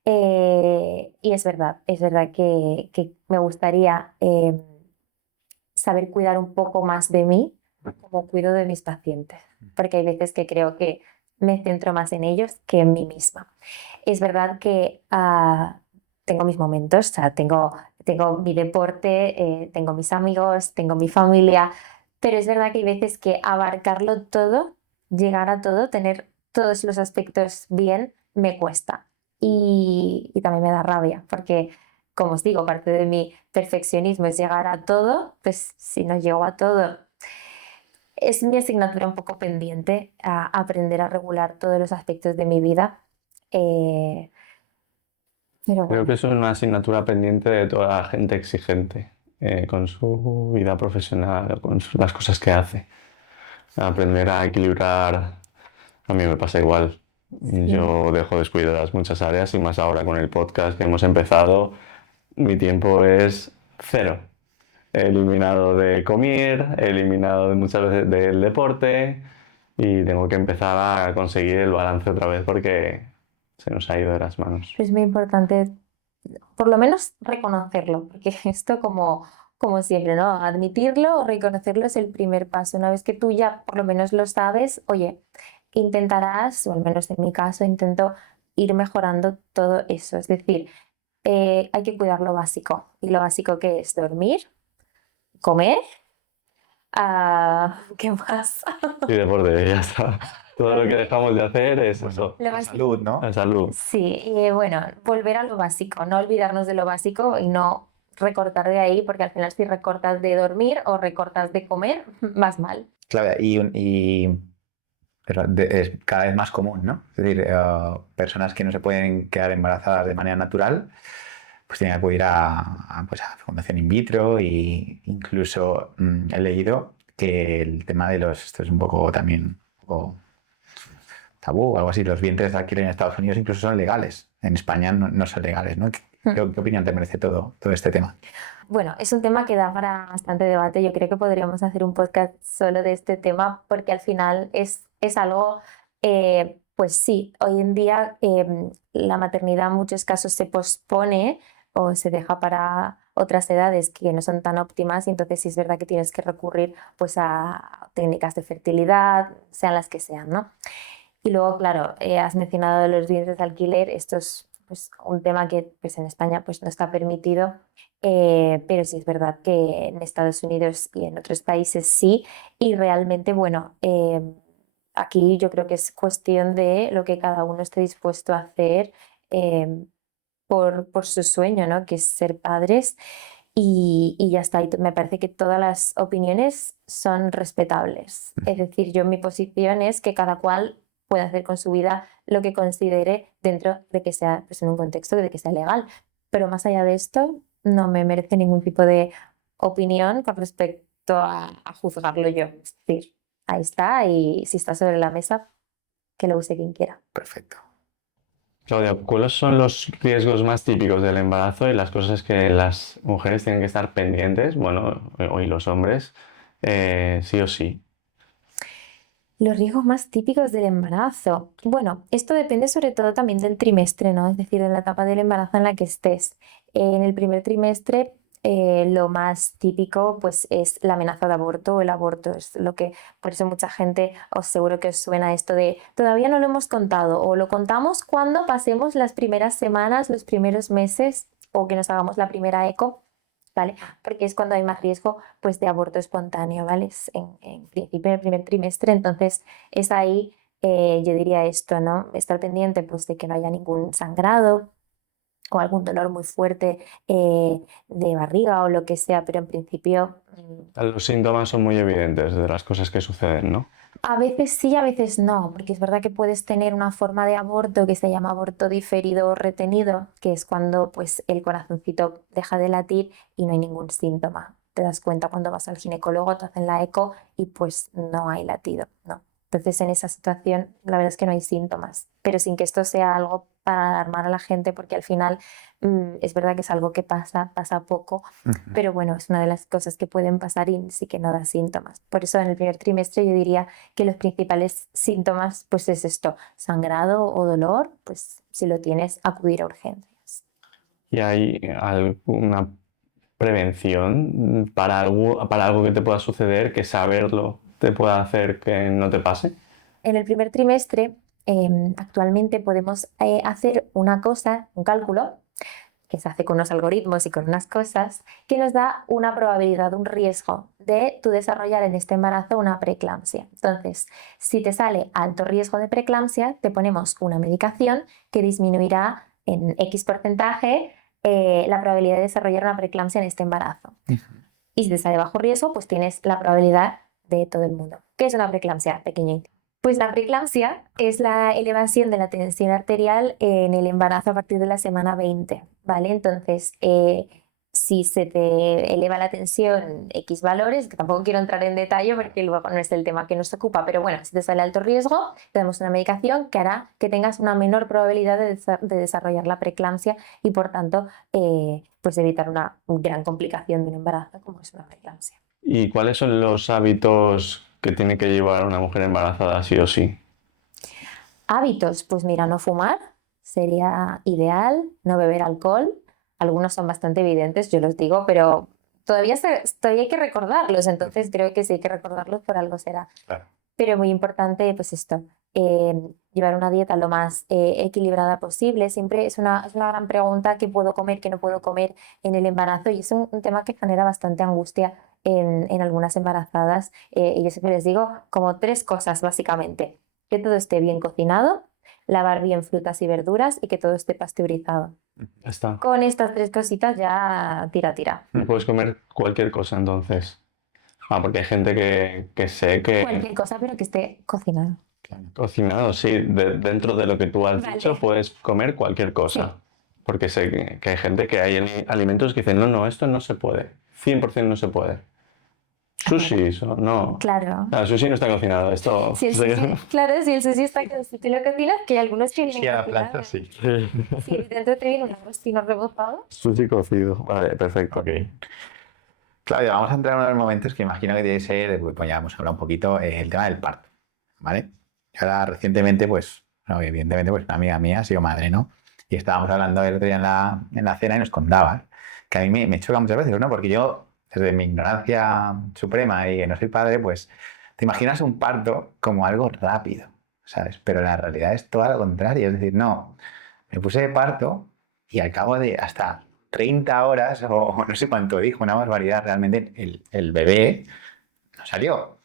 Y es verdad que me gustaría saber cuidar un poco más de mí como cuido de mis pacientes, porque hay veces que creo que me centro más en ellos que en mí misma. Es verdad que tengo mis momentos, o sea, tengo mi deporte, tengo mis amigos, tengo mi familia, pero es verdad que hay veces que abarcarlo todo, llegar a todo, tener todos los aspectos bien, me cuesta. Y también me da rabia, porque, como os digo, parte de mi perfeccionismo es llegar a todo, pues si no llego a todo, es mi asignatura un poco pendiente a aprender a regular todos los aspectos de mi vida. Eh, pero Creo que bueno, eso es una asignatura pendiente de toda la gente exigente con su vida profesional, con las cosas que hace. Aprender a equilibrar, a mí me pasa igual. sí. Yo dejo descuidadas muchas áreas y más ahora con el podcast que hemos empezado, mi tiempo es cero. He eliminado de comer, he eliminado muchas veces del deporte y tengo que empezar a conseguir el balance otra vez porque se nos ha ido de las manos. Es muy importante, por lo menos, reconocerlo, porque esto como siempre, ¿no? Admitirlo o reconocerlo es el primer paso. Una vez que tú ya por lo menos lo sabes, oye, intentarás, o al menos en mi caso, intento ir mejorando todo eso. Es decir, hay que cuidar lo básico. ¿Y lo básico que es? Dormir, comer, ¿qué más? Y deporte, ya está. Todo lo que dejamos de hacer es Bueno, eso, Lo la básico. salud, ¿no? la salud. Sí, y bueno, volver a lo básico, no olvidarnos de lo básico y no recortar de ahí, porque al final si recortas de dormir o recortas de comer, vas mal. Claro, pero es cada vez más común, ¿no? Es decir, personas que no se pueden quedar embarazadas de manera natural, pues tienen que acudir pues a fecundación in vitro e incluso he leído que el tema de esto es un poco también un poco tabú o algo así, los vientres de alquiler en Estados Unidos incluso son legales, en España no son legales, ¿no? ¿Qué opinión te merece todo este tema? Bueno, es un tema que da para bastante debate. Yo creo que podríamos hacer un podcast solo de este tema porque al final es algo, pues sí, hoy en día la maternidad en muchos casos se pospone o se deja para otras edades que no son tan óptimas y entonces sí es verdad que tienes que recurrir pues a técnicas de fertilidad, sean las que sean, ¿no? Y luego, claro, has mencionado los bienes de alquiler. Esto es pues, un tema que pues, en España pues, no está permitido, pero sí es verdad que en Estados Unidos y en otros países sí. Y realmente, bueno, aquí yo creo que es cuestión de lo que cada uno esté dispuesto a hacer por su sueño, ¿no? Que es ser padres. Y ya está. Y me parece que todas las opiniones son respetables. Es decir, yo mi posición es que cada cual puede hacer con su vida lo que considere dentro de que sea, pues en un contexto de que sea legal. Pero más allá de esto, no me merece ningún tipo de opinión con respecto a juzgarlo yo. Es decir, ahí está y si está sobre la mesa, que lo use quien quiera. Perfecto. Claudia, ¿cuáles son los riesgos más típicos del embarazo y las cosas que las mujeres tienen que estar pendientes, bueno, y los hombres, sí o sí? Los riesgos más típicos del embarazo. Bueno, esto depende sobre todo también del trimestre, ¿no? Es decir, de la etapa del embarazo en la que estés. En el primer trimestre, lo más típico, pues, es la amenaza de aborto o el aborto. Es lo que, por eso mucha gente, os seguro que os suena esto de todavía no lo hemos contado o lo contamos cuando pasemos las primeras semanas, los primeros meses o que nos hagamos la primera eco. ¿Vale? Porque es cuando hay más riesgo pues, de aborto espontáneo, ¿vale? Es en principio, en el primer trimestre, entonces es ahí, yo diría esto, ¿no? Estar pendiente pues, de que no haya ningún sangrado, o algún dolor muy fuerte de barriga o lo que sea, pero en principio Los síntomas son muy evidentes de las cosas que suceden, ¿no? a veces sí, a veces no, porque es verdad que puedes tener una forma de aborto que se llama aborto diferido o retenido, que es cuando pues el corazoncito deja de latir y no hay ningún síntoma. Te das cuenta cuando vas al ginecólogo, te hacen la eco y pues no hay latido, ¿no? Entonces en esa situación la verdad es que no hay síntomas, pero sin que esto sea algo para alarmar a la gente, porque al final es verdad que es algo que pasa poco, pero bueno, es una de las cosas que pueden pasar y sí que no da síntomas. Por eso en el primer trimestre yo diría que los principales síntomas pues es esto, sangrado o dolor, pues si lo tienes, acudir a urgencias. ¿Y hay alguna prevención para algo que te pueda suceder, que saberlo te pueda hacer que no te pase? En el primer trimestre, actualmente podemos hacer una cosa, un cálculo, que se hace con unos algoritmos y con unas cosas, que nos da una probabilidad, un riesgo de tu desarrollar en este embarazo una preeclampsia. Entonces, si te sale alto riesgo de preeclampsia, te ponemos una medicación que disminuirá en X porcentaje la probabilidad de desarrollar una preeclampsia en este embarazo. Y si te sale bajo riesgo, pues tienes la probabilidad de todo el mundo. ¿Qué es una preeclampsia? Pequeñita. Pues la preeclampsia es la elevación de la tensión arterial en el embarazo a partir de la semana 20, ¿vale? Entonces, si se te eleva la tensión X valores, que tampoco quiero entrar en detalle porque luego no es el tema que nos ocupa, pero bueno, si te sale alto riesgo, te damos una medicación que hará que tengas una menor probabilidad de desarrollar la preeclampsia y por tanto, pues evitar una gran complicación de un embarazo como es una preeclampsia. ¿Y cuáles son los hábitos que tiene que llevar una mujer embarazada sí o sí? Hábitos, pues mira, no fumar sería ideal, no beber alcohol. Algunos son bastante evidentes, yo los digo, pero todavía hay que recordarlos, entonces creo que sí hay que recordarlos, por algo será. Claro. Pero muy importante, pues esto, llevar una dieta lo más equilibrada posible. Siempre es una gran pregunta: ¿qué puedo comer, qué no puedo comer en el embarazo? Y es un tema que genera bastante angustia en algunas embarazadas. Y yo siempre les digo como tres cosas, básicamente: que todo esté bien cocinado, lavar bien frutas y verduras y que todo esté pasteurizado. Ya está. Con estas tres cositas ya tira. No puedes comer cualquier cosa entonces. Porque hay gente que sé que Cualquier cosa, pero que esté cocinado. cocinado, sí, dentro de lo que tú has Vale. dicho, puedes comer cualquier cosa. Sí. Porque sé que hay gente que hay alimentos que dicen, no, no, esto no se puede. 100% no se puede. Sushi, eso, no. Claro. El sushi no está cocinado. Esto. Si el sushi, claro, si el sushi está, si tú lo cocinas, que hay algunos que Sí, vienen a la cocinados. plancha sí. Si dentro te viene un arrocino rebozado. Sushi cocido. Vale, perfecto. Ok. Claudia, vamos a entrar en uno de los momentos que imagino que tiene que ser, pues ya hemos hablado un poquito, el tema del parto, ¿vale? Ahora recientemente, pues, no, evidentemente, pues una amiga mía ha sido madre, ¿no? Y estábamos hablando el otro día en la cena y nos contaba que a mí me choca muchas veces, ¿no? Porque yo, desde mi ignorancia suprema y que no soy padre, pues te imaginas un parto como algo rápido, ¿sabes? Pero la realidad es todo lo contrario, es decir, no, me puse de parto y al cabo de hasta 30 horas o no sé cuánto dijo, una barbaridad, realmente el bebé no salió.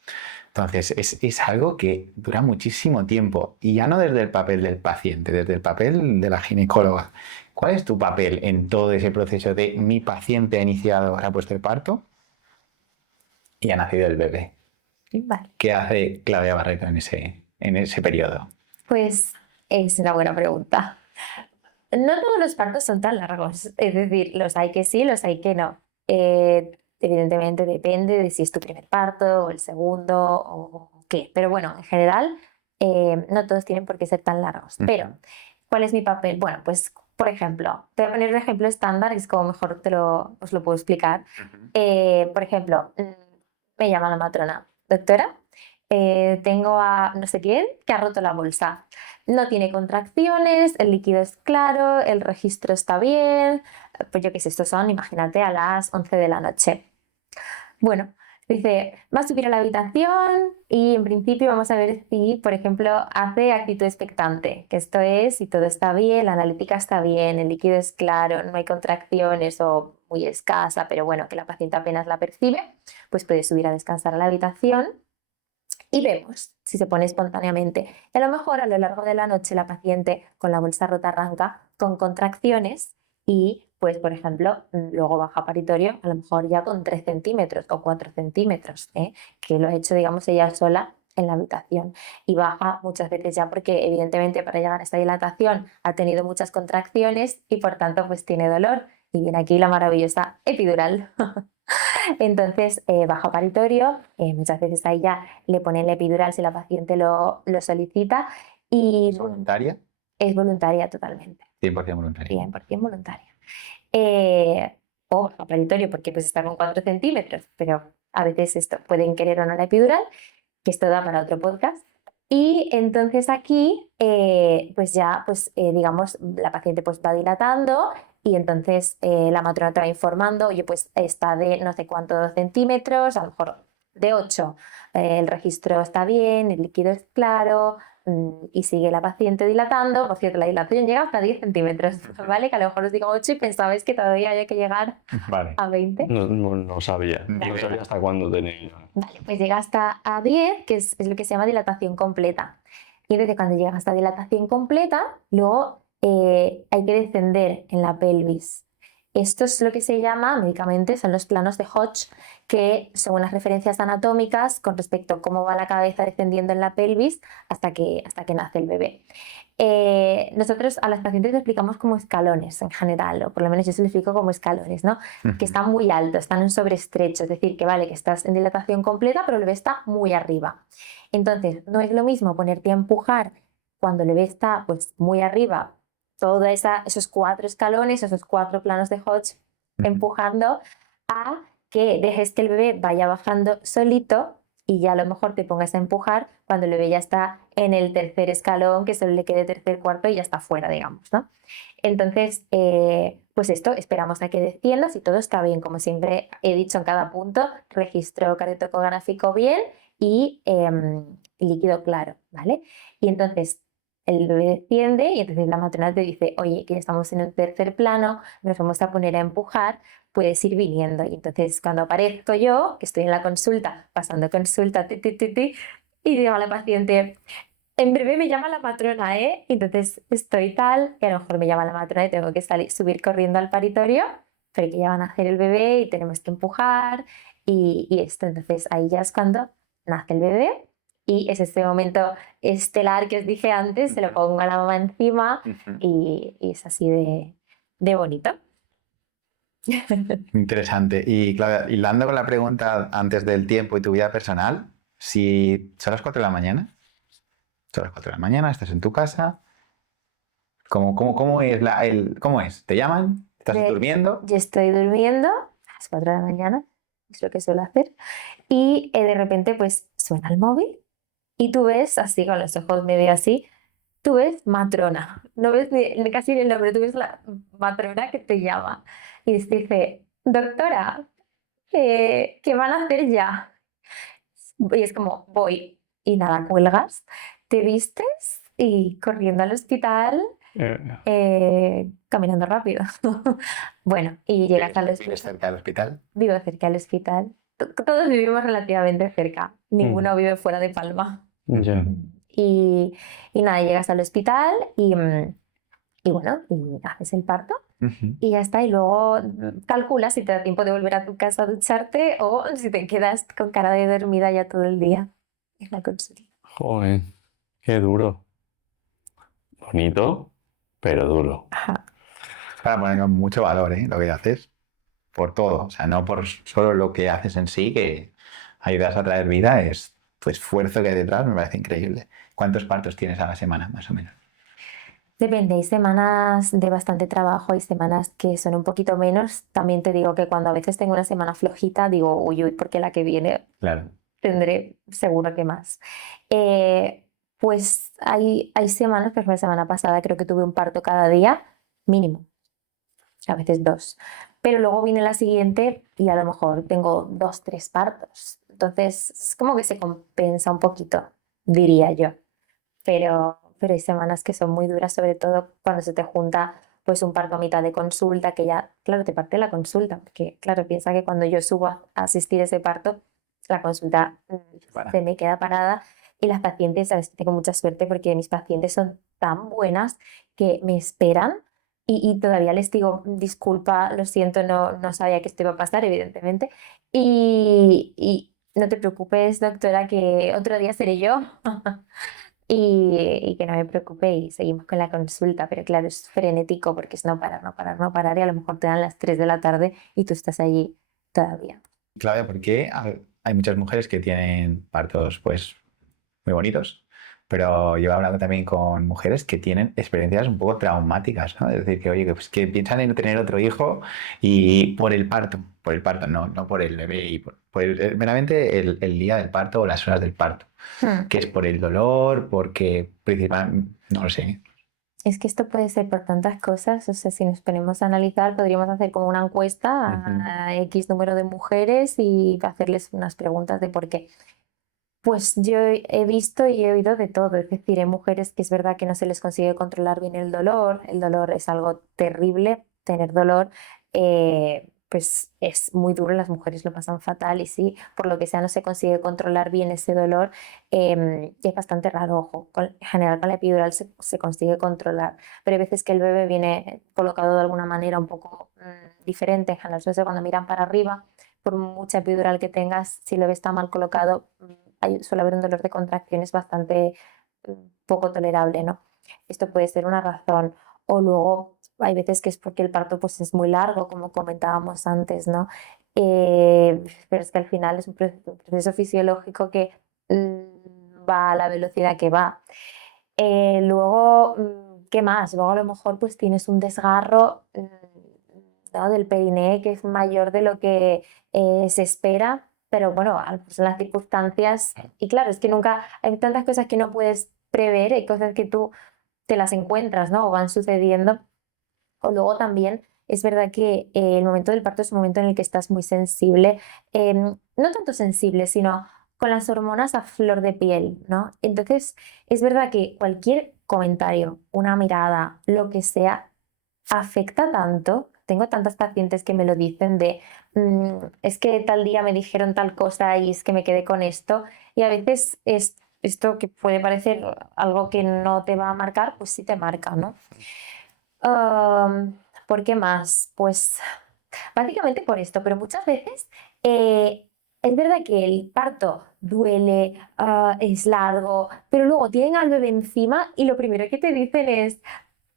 Entonces, es algo que dura muchísimo tiempo y ya no desde el papel del paciente, desde el papel de la ginecóloga. ¿Cuál es tu papel en todo ese proceso de mi paciente ha iniciado, ha puesto el parto y ha nacido el bebé? Vale. ¿Qué hace Claudia Barreto en ese periodo? Pues es una buena pregunta. No todos los partos son tan largos, es decir, los hay que sí, los hay que no. Evidentemente depende de si es tu primer parto o el segundo o qué, pero bueno, en general no todos tienen por qué ser tan largos. Pero, ¿cuál es mi papel? Bueno, pues por ejemplo, te voy a poner un ejemplo estándar, que es como mejor os lo puedo explicar. Por ejemplo, me llama la matrona: doctora, tengo a no sé quién que ha roto la bolsa. No tiene contracciones, el líquido es claro, el registro está bien. Pues yo qué sé, estos son, imagínate, a las 11 de la noche. Bueno, dice, va a subir a la habitación y en principio vamos a ver si, por ejemplo, hace actitud expectante, que esto es, si todo está bien, la analítica está bien, el líquido es claro, no hay contracciones o muy escasa, pero bueno, que la paciente apenas la percibe, pues puede subir a descansar a la habitación y vemos si se pone espontáneamente. Y a lo mejor a lo largo de la noche la paciente con la bolsa rota arranca con contracciones y pues, por ejemplo, luego baja paritorio a lo mejor ya con 3 centímetros o 4 centímetros, ¿eh? Que lo ha hecho, digamos, ella sola en la habitación. Y baja muchas veces ya porque, evidentemente, para llegar a esta dilatación ha tenido muchas contracciones y, por tanto, pues tiene dolor. Y viene aquí la maravillosa epidural. Entonces, baja paritorio, muchas veces ahí ya le ponen la epidural si la paciente lo solicita y ¿Es voluntaria? es voluntaria totalmente, 100% voluntaria. 100% voluntaria. Eh, o baja paritorio porque pues está con 4 centímetros, pero a veces esto pueden querer o no la epidural, que esto da para otro podcast. Y entonces aquí, pues ya, pues digamos, la paciente pues va dilatando y entonces la matrona te va informando, oye, pues está de no sé cuántos centímetros, a lo mejor de 8, el registro está bien, el líquido es claro, y sigue la paciente dilatando. Por cierto, la dilatación llega hasta 10 centímetros, ¿vale? Que a lo mejor os digo 8 y pensabais que todavía había que llegar Vale. a 20. No sabía. Ni No idea. sabía hasta cuándo tenía. Vale, pues llega hasta a 10, que es lo que se llama dilatación completa. Y entonces cuando llega hasta dilatación completa, luego hay que descender en la pelvis. Esto es lo que se llama médicamente, son los planos de Hodge, que son unas referencias anatómicas con respecto a cómo va la cabeza descendiendo en la pelvis hasta que nace el bebé. Nosotros a las pacientes le explicamos como escalones en general, o por lo menos yo se lo explico como escalones, ¿no? Que están muy altos, están en sobreestrecho, es decir, que vale, que estás en dilatación completa, pero el bebé está muy arriba. Entonces, no es lo mismo ponerte a empujar cuando el bebé está pues muy arriba, todos esos 4 escalones, esos 4 planos de Hodge empujando, a que dejes que el bebé vaya bajando solito y ya a lo mejor te pongas a empujar cuando el bebé ya está en el tercer escalón, que solo le quede tercer, cuarto y ya está fuera, digamos, ¿no? Entonces, pues esto, esperamos a que descienda, si todo está bien, como siempre he dicho en cada punto, registro cardiotocográfico bien y líquido claro, ¿vale? Y entonces el bebé desciende y entonces la matrona te dice, oye, que ya estamos en el tercer plano, nos vamos a poner a empujar, puedes ir viniendo. Y entonces cuando aparezco yo, que estoy en la consulta, pasando consulta, y digo a la paciente, en breve me llama la matrona, ¿eh? Entonces estoy tal, que a lo mejor me llama la matrona y tengo que subir corriendo al paritorio, pero que ya van a hacer el bebé y tenemos que empujar y esto. Entonces ahí ya es cuando nace el bebé y es este momento estelar que os dije antes, se lo pongo a la mamá encima y es así de bonito. Interesante. Y claro, hilando con la pregunta antes del tiempo y tu vida personal, si son las 4 de la mañana, son las 4 de la mañana, estás en tu casa, ¿cómo es cómo es? ¿Te llaman? ¿Estás durmiendo? Yo estoy durmiendo a las 4 de la mañana, es lo que suelo hacer, y de repente pues suena el móvil y tú ves, así con los ojos medio así, tú ves matrona, no ves ni casi ni el nombre, tú ves la matrona que te llama y te dice, doctora, ¿qué van a hacer ya? Y es como, voy, y nada, cuelgas, te vistes y corriendo al hospital, caminando rápido. Bueno, y llegas al ¿Vives hospital. cerca del hospital? Vivo cerca del hospital. Todos vivimos relativamente cerca, ninguno vive fuera de Palma. Ya. Y nada, llegas al hospital y bueno, y haces el parto y ya está. Y luego calculas si te da tiempo de volver a tu casa a ducharte o si te quedas con cara de dormida ya todo el día en la consulta. Joder, qué duro. Bonito, pero duro. Ajá. Para poner mucho valor, ¿eh? Lo que haces, por todo. O sea, no por solo lo que haces en sí, que ayudas a traer vida, es tu esfuerzo que hay detrás, me parece increíble. ¿Cuántos partos tienes a la semana, más o menos? Depende, hay semanas de bastante trabajo, hay semanas que son un poquito menos. También te digo que cuando a veces tengo una semana flojita, digo, uy, uy, porque la que viene Claro. tendré seguro que más. Pues hay semanas, pues la semana pasada creo que tuve un parto cada día, mínimo, a veces 2. Pero luego viene la siguiente y a lo mejor tengo 2, 3 partos. Entonces es como que se compensa un poquito, diría yo. Pero hay semanas que son muy duras, sobre todo cuando se te junta pues un parto a mitad de consulta, que ya, claro, te parte la consulta, porque claro, piensa que cuando yo subo a asistir a ese parto, la consulta Para. se me queda parada y las pacientes, a veces tengo mucha suerte porque mis pacientes son tan buenas que me esperan y todavía les digo, disculpa, lo siento, no sabía que esto iba a pasar, evidentemente. Y no te preocupes, doctora, que otro día seré yo. Y que no me preocupe y seguimos con la consulta, pero claro, es frenético porque es no parar, no parar, no parar y a lo mejor te dan las 3 de la tarde y tú estás allí todavía. Claudia, porque hay muchas mujeres que tienen partos pues muy bonitos, pero yo he hablado también con mujeres que tienen experiencias un poco traumáticas, ¿no? Es decir, que oye, pues que piensan en tener otro hijo y por el parto, no por el bebé, y meramente el día del parto o las horas del parto, Hmm. que es por el dolor, porque principalmente, no lo sé. Es que esto puede ser por tantas cosas, o sea, si nos ponemos a analizar, podríamos hacer como una Ujú. encuesta a X número de mujeres y hacerles unas preguntas de por qué. Pues yo he visto y he oído de todo, es decir, hay mujeres que es verdad que no se les consigue controlar bien el dolor es algo terrible, tener dolor, pues es muy duro, las mujeres lo pasan fatal y sí, por lo que sea no se consigue controlar bien ese dolor, y es bastante raro, ojo, en general con la epidural se consigue controlar, pero hay veces que el bebé viene colocado de alguna manera un poco diferente, en general suele ser cuando miran para arriba, por mucha epidural que tengas, si el bebé está mal colocado, suele haber un dolor de contracciones bastante poco tolerable, ¿no? Esto puede ser una razón. O luego hay veces que es porque el parto pues, es muy largo, como comentábamos antes, ¿no? Pero es que al final es un proceso fisiológico que va a la velocidad que va. Luego, ¿qué más? Luego a lo mejor pues tienes un desgarro, ¿no? del periné que es mayor de lo que se espera, pero bueno, pues las circunstancias, y claro, es que nunca, hay tantas cosas que no puedes prever, hay cosas que tú te las encuentras, ¿no? O van sucediendo. O luego también es verdad que el momento del parto es un momento en el que estás muy sensible, no tanto sensible, sino con las hormonas a flor de piel, ¿no? Entonces, es verdad que cualquier comentario, una mirada, lo que sea, afecta tanto. Tengo tantas pacientes que me lo dicen de, es que tal día me dijeron tal cosa y es que me quedé con esto. Y a veces es esto que puede parecer algo que no te va a marcar, pues sí te marca, ¿no? ¿Por qué más? Pues básicamente por esto, pero muchas veces es verdad que el parto duele, es largo, pero luego tienen al bebé encima y lo primero que te dicen es,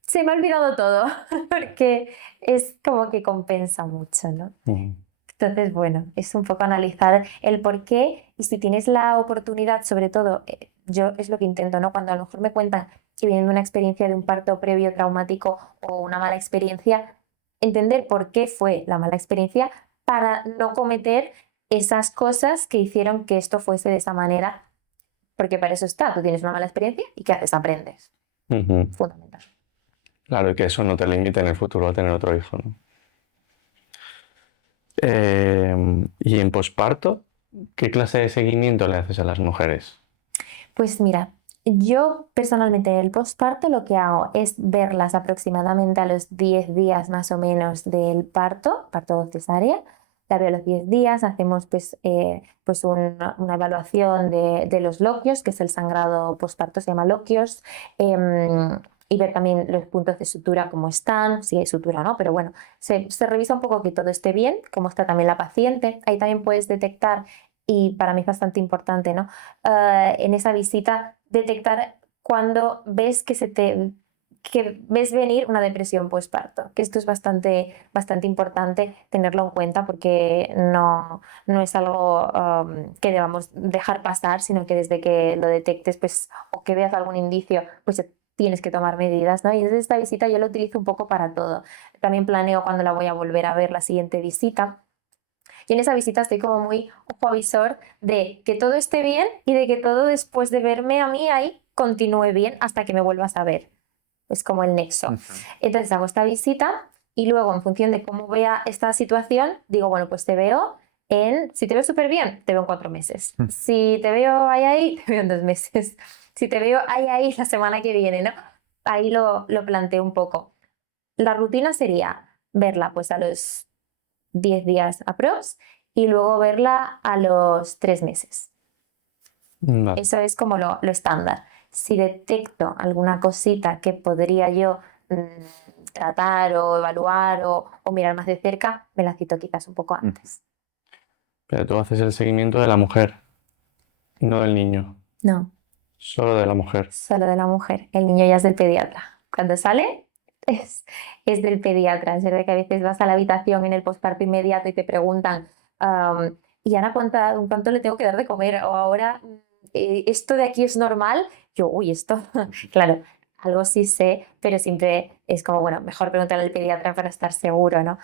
se me ha olvidado todo, porque es como que compensa mucho, ¿no? Ujú. Entonces, bueno, es un poco analizar el por qué y si tienes la oportunidad, sobre todo, yo es lo que intento, ¿no? Cuando a lo mejor me cuentan que vienen de una experiencia de un parto previo traumático o una mala experiencia, entender por qué fue la mala experiencia para no cometer esas cosas que hicieron que esto fuese de esa manera, porque para eso está, tú tienes una mala experiencia y ¿qué haces? Aprendes. Ujú. Fundamental. Claro, y que eso no te limite en el futuro a tener otro hijo, ¿no? Y en posparto, ¿qué clase de seguimiento le haces a las mujeres? Pues mira, yo personalmente en el posparto lo que hago es verlas aproximadamente a los 10 días más o menos del parto, parto cesárea. La veo a los 10 días, hacemos pues una evaluación de los loquios, que es el sangrado posparto, se llama loquios, y ver también los puntos de sutura, cómo están, si hay sutura o no, pero bueno, se revisa un poco que todo esté bien, cómo está también la paciente. Ahí también puedes detectar, y para mí es bastante importante, ¿no? En esa visita detectar cuando ves que ves venir una depresión postparto, que esto es bastante importante tenerlo en cuenta porque no es algo que debamos dejar pasar, sino que desde que lo detectes pues, o que veas algún indicio, pues tienes que tomar medidas, ¿no? Y desde esta visita yo lo utilizo un poco para todo. También planeo cuando la voy a volver a ver la siguiente visita. Y en esa visita estoy como muy ojo avisor de que todo esté bien y de que todo después de verme a mí ahí continúe bien hasta que me vuelvas a ver. Es como el nexo. Ujú. Entonces hago esta visita y luego en función de cómo vea esta situación, digo, bueno, pues te veo si te veo súper bien, te veo en 4 meses. Si te veo ahí, te veo en 2 meses. Si te veo ahí la semana que viene, ¿no? Ahí lo planteo un poco. La rutina sería verla pues a los 10 días aprox y luego verla a los 3 meses. Vale. Eso es como lo estándar. Si detecto alguna cosita que podría yo tratar o evaluar o mirar más de cerca, me la cito quizás un poco antes. Pero tú haces el seguimiento de la mujer, no del niño, No, solo de la mujer. solo de la mujer. El niño ya es del pediatra. Cuando sale, es, es del pediatra. Es verdad que a veces vas a la habitación en el posparto inmediato y te preguntan, ¿y Ana cuánto le tengo que dar de comer? O ahora, ¿esto de aquí es normal? Yo, uy, esto, claro, algo sí sé, pero siempre es como, bueno, mejor preguntarle al pediatra para estar seguro, ¿no?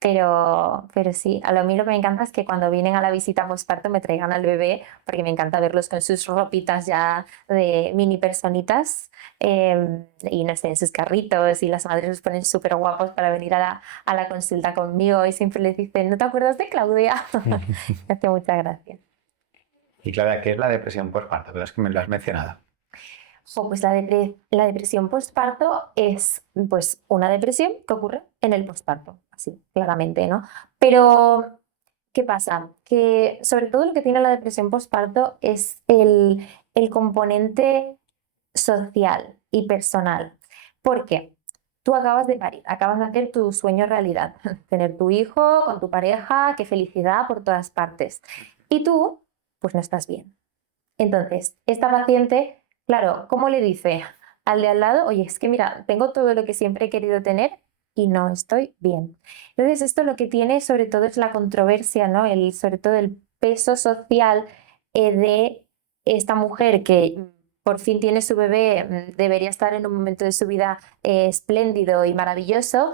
Pero sí, a mí lo que me encanta es que cuando vienen a la visita postparto me traigan al bebé, porque me encanta verlos con sus ropitas ya de mini personitas, y no sé, en sus carritos, y las madres los ponen súper guapos para venir a la consulta conmigo y siempre les dicen, ¿no te acuerdas de Claudia? Me hace mucha gracia. Y Claudia, ¿qué es la depresión postparto? Pero es que me lo has mencionado. Pues la depresión postparto es pues una depresión que ocurre en el postparto, así, claramente, ¿no? Pero, ¿qué pasa? Que sobre todo lo que tiene la depresión postparto es el componente social y personal. ¿Por qué? Tú acabas de parir, acabas de hacer tu sueño realidad, tener tu hijo con tu pareja, qué felicidad por todas partes. Y tú, pues no estás bien. Entonces, esta paciente, claro, ¿cómo le dice al de al lado? Oye, es que mira, tengo todo lo que siempre he querido tener y no estoy bien. Entonces, esto lo que tiene sobre todo es la controversia, ¿no? Sobre todo el peso social, de esta mujer que por fin tiene su bebé, debería estar en un momento de su vida espléndido y maravilloso,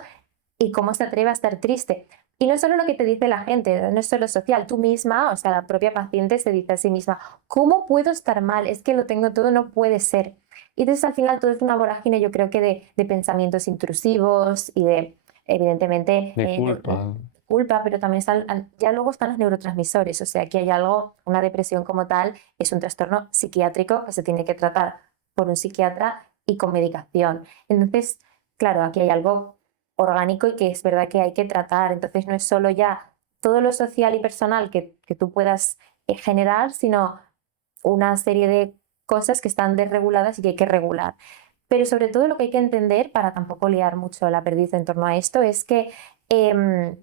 y cómo se atreve a estar triste. Y no es solo lo que te dice la gente, no es solo social, tú misma, o sea, la propia paciente se dice a sí misma, ¿cómo puedo estar mal? Es que lo tengo todo, no puede ser. Y entonces al final todo es una vorágine, yo creo que de pensamientos intrusivos y de, evidentemente, De culpa. culpa, pero también ya luego están los neurotransmisores, o sea, que hay algo, una depresión como tal, es un trastorno psiquiátrico que se tiene que tratar por un psiquiatra y con medicación. Entonces, claro, aquí hay algo orgánico y que es verdad que hay que tratar. Entonces no es solo ya todo lo social y personal que tú puedas generar, sino una serie de cosas que están desreguladas y que hay que regular. Pero sobre todo lo que hay que entender, para tampoco liar mucho la perdiz en torno a esto, es que em,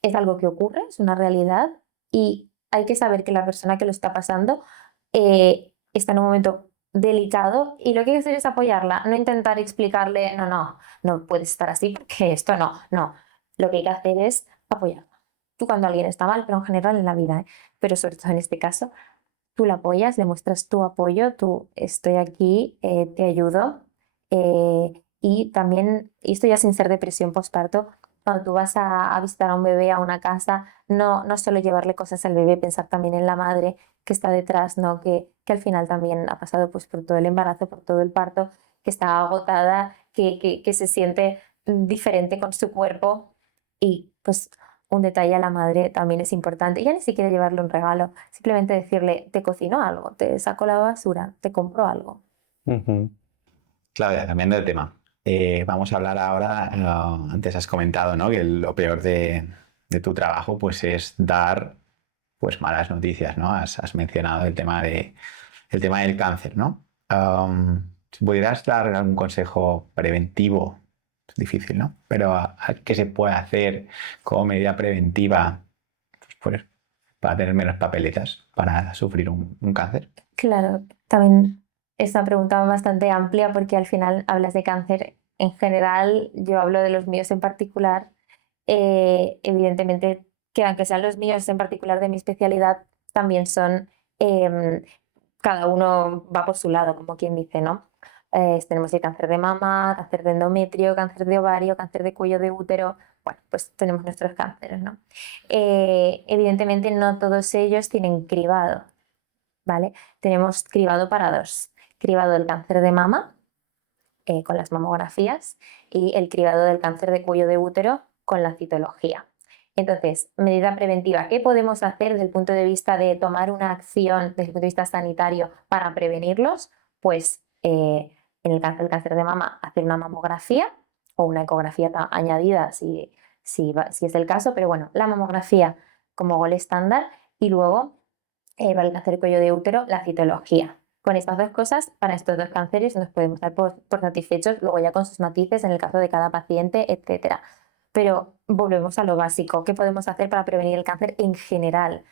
es algo que ocurre, es una realidad y hay que saber que la persona que lo está pasando está en un momento delicado y lo que hay que hacer es apoyarla, no intentar explicarle, no, no, no puedes estar así porque esto no, no. Lo que hay que hacer es apoyarla. Tú cuando alguien está mal, pero en general en la vida, ¿eh? Pero sobre todo en este caso, tú la apoyas, le muestras tu apoyo, tú estoy aquí, te ayudo. Y también, y esto ya sin ser depresión postparto, cuando tú vas a visitar a un bebé a una casa, no solo llevarle cosas al bebé, pensar también en la madre que está detrás, ¿no? Que al final también ha pasado pues, por todo el embarazo, por todo el parto, que está agotada, que se siente diferente con su cuerpo y pues un detalle a la madre también es importante. Ya ni siquiera llevarle un regalo, simplemente decirle, te cocino algo, te saco la basura, te compro algo. Ujú. Claudia, cambiando de tema. Vamos a hablar ahora, antes has comentado, ¿no? Que lo peor de tu trabajo pues es dar pues malas noticias, ¿no? Has mencionado el tema del cáncer, ¿no? Si pudieras dar algún consejo preventivo, es difícil, ¿no? Pero ¿qué se puede hacer como medida preventiva, pues, para tener menos papeletas para sufrir un cáncer? Claro, también es una pregunta bastante amplia porque al final hablas de cáncer en general, yo hablo de los míos en particular. Evidentemente, que aunque sean los míos en particular de mi especialidad, también son, em, cada uno va por su lado, como quien dice, ¿no? Tenemos el cáncer de mama, cáncer de endometrio, cáncer de ovario, cáncer de cuello de útero. Bueno, pues tenemos nuestros cánceres, ¿no? Evidentemente no todos ellos tienen cribado, ¿vale? Tenemos cribado para dos. Cribado del cáncer de mama, con las mamografías, y el cribado del cáncer de cuello de útero con la citología. Entonces, medida preventiva, ¿qué podemos hacer desde el punto de vista de tomar una acción desde el punto de vista sanitario para prevenirlos? Pues en el cáncer de mama, hacer una mamografía o una ecografía añadida si es el caso, pero bueno, la mamografía como gol estándar y luego para el cáncer de cuello de útero, la citología. Con estas dos cosas, para estos dos cánceres nos podemos dar por satisfechos, luego ya con sus matices en el caso de cada paciente, etcétera. Pero volvemos a lo básico. ¿Qué podemos hacer para prevenir el cáncer en general?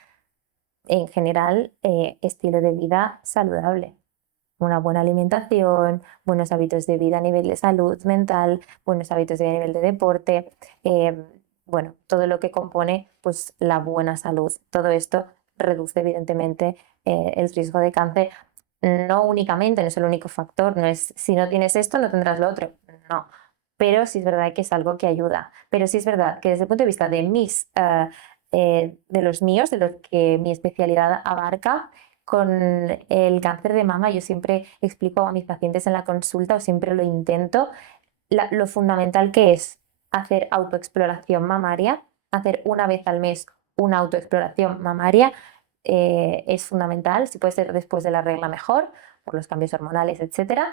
En general, estilo de vida saludable. Una buena alimentación, buenos hábitos de vida a nivel de salud mental, buenos hábitos de vida a nivel de deporte, bueno, todo lo que compone pues, la buena salud. Todo esto reduce evidentemente el riesgo de cáncer. No únicamente, no es el único factor, no es si no tienes esto no tendrás lo otro, no. Pero sí es verdad que es algo que ayuda. Pero sí es verdad que desde el punto de vista de de los míos, de los que mi especialidad abarca, con el cáncer de mama, yo siempre explico a mis pacientes en la consulta, o siempre lo intento, lo fundamental que es hacer autoexploración mamaria, hacer una vez al mes una autoexploración mamaria, es fundamental, si puede ser después de la regla mejor, por los cambios hormonales, etcétera,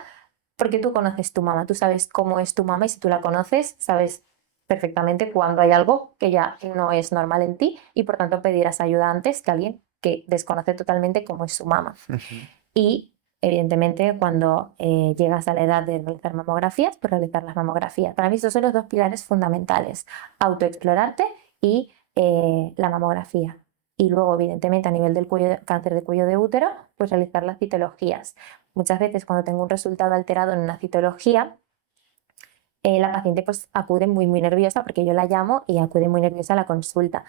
porque tú conoces tu mama, tú sabes cómo es tu mama y si tú la conoces, sabes perfectamente cuando hay algo que ya no es normal en ti y por tanto pedirás ayuda antes que alguien que desconoce totalmente cómo es su mama. Y evidentemente cuando llegas a la edad de realizar mamografías, pues realizar las mamografías. Para mí estos son los dos pilares fundamentales, autoexplorarte y la mamografía. Y luego, evidentemente, a nivel del cáncer de cuello de útero, pues realizar las citologías. Muchas veces cuando tengo un resultado alterado en una citología, la paciente pues acude muy nerviosa porque yo la llamo y acude muy nerviosa a la consulta.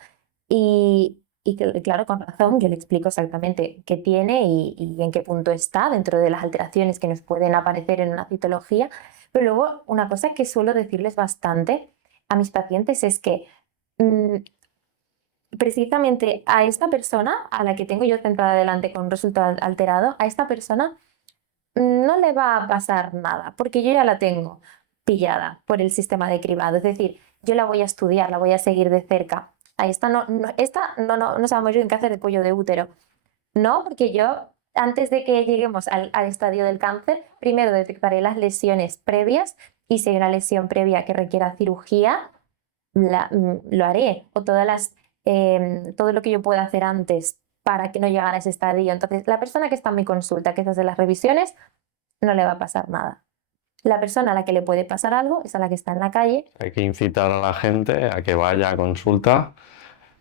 Claro, con razón, yo le explico exactamente qué tiene y en qué punto está dentro de las alteraciones que nos pueden aparecer en una citología. Pero luego, una cosa que suelo decirles bastante a mis pacientes es que precisamente a esta persona, a la que tengo yo sentada delante con un resultado alterado, a esta persona no le va a pasar nada, porque yo ya la tengo pillada por el sistema de cribado. Es decir, yo la voy a estudiar, la voy a seguir de cerca. A esta no se va a morir en cáncer de cuello de útero. No, porque yo, antes de que lleguemos al estadio del cáncer, primero detectaré las lesiones previas y si hay una lesión previa que requiera cirugía, lo haré. O todo lo que yo pueda hacer antes para que no llegara a ese estadio. Entonces, la persona que está en mi consulta, que es hace las revisiones, no le va a pasar nada. La persona a la que le puede pasar algo es a la que está en la calle. Hay que incitar a la gente a que vaya a consulta,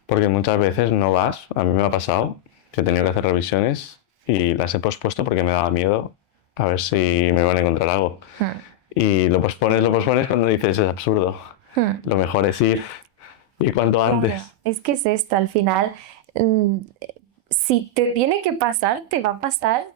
porque muchas veces no vas. A mí me ha pasado que he tenido que hacer revisiones y las he pospuesto porque me daba miedo a ver si me van a encontrar algo. Y lo pospones cuando dices es absurdo. Lo mejor es ir y cuanto antes. Claro, es que es esto, al final, mm, si te tiene que pasar, te va a pasar,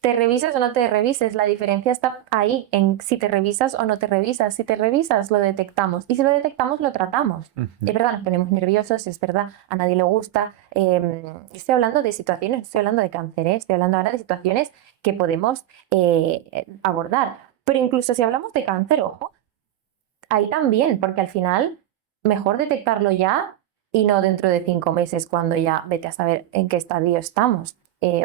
te revisas o no te revises, la diferencia está ahí, en si te revisas o no te revisas. Si te revisas, lo detectamos, y si lo detectamos, lo tratamos. Es verdad, nos ponemos nerviosos, es verdad, a nadie le gusta. Estoy hablando de situaciones, estoy hablando de cáncer, estoy hablando ahora de situaciones que podemos abordar. Pero incluso si hablamos de cáncer, ojo, ahí también, porque al final mejor detectarlo ya y no dentro de 5 meses cuando ya vete a saber en qué estadio estamos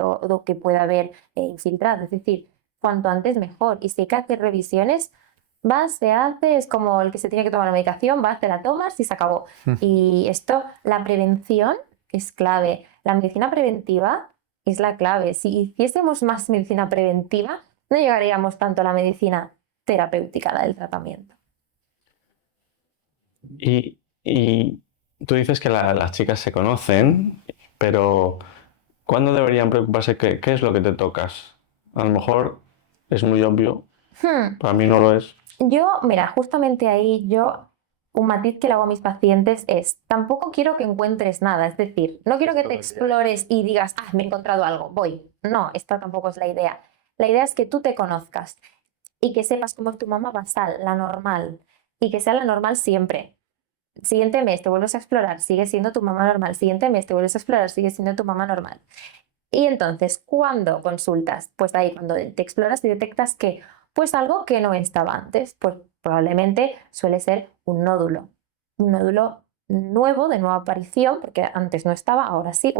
o que pueda haber infiltrado. Es decir, cuanto antes mejor. Y si hay que hacer revisiones, vas, se hace, es como el que se tiene que tomar la medicación, vas, te la tomas y se acabó. Y esto, la prevención es clave. La medicina preventiva es la clave. Si hiciésemos más medicina preventiva, no llegaríamos tanto a la medicina terapéutica, la del tratamiento. Y tú dices que las chicas se conocen, pero ¿cuándo deberían preocuparse? ¿Qué es lo que te tocas? A lo mejor es muy obvio, para mí no lo es. Yo, mira, justamente ahí un matiz que le hago a mis pacientes es, tampoco quiero que encuentres nada, es decir, no quiero que te explores y digas, ah, me he encontrado algo, voy. No, esta tampoco es la idea. La idea es que tú te conozcas y que sepas cómo es tu mamá basal, la normal, y que sea la normal siempre. Siguiente mes te vuelves a explorar, sigue siendo tu mamá normal. Siguiente mes te vuelves a explorar, sigue siendo tu mamá normal. Y entonces, ¿cuándo consultas? Pues ahí, cuando te exploras y detectas que, pues algo que no estaba antes, pues probablemente suele ser un nódulo nuevo, de nueva aparición, porque antes no estaba, ahora sí,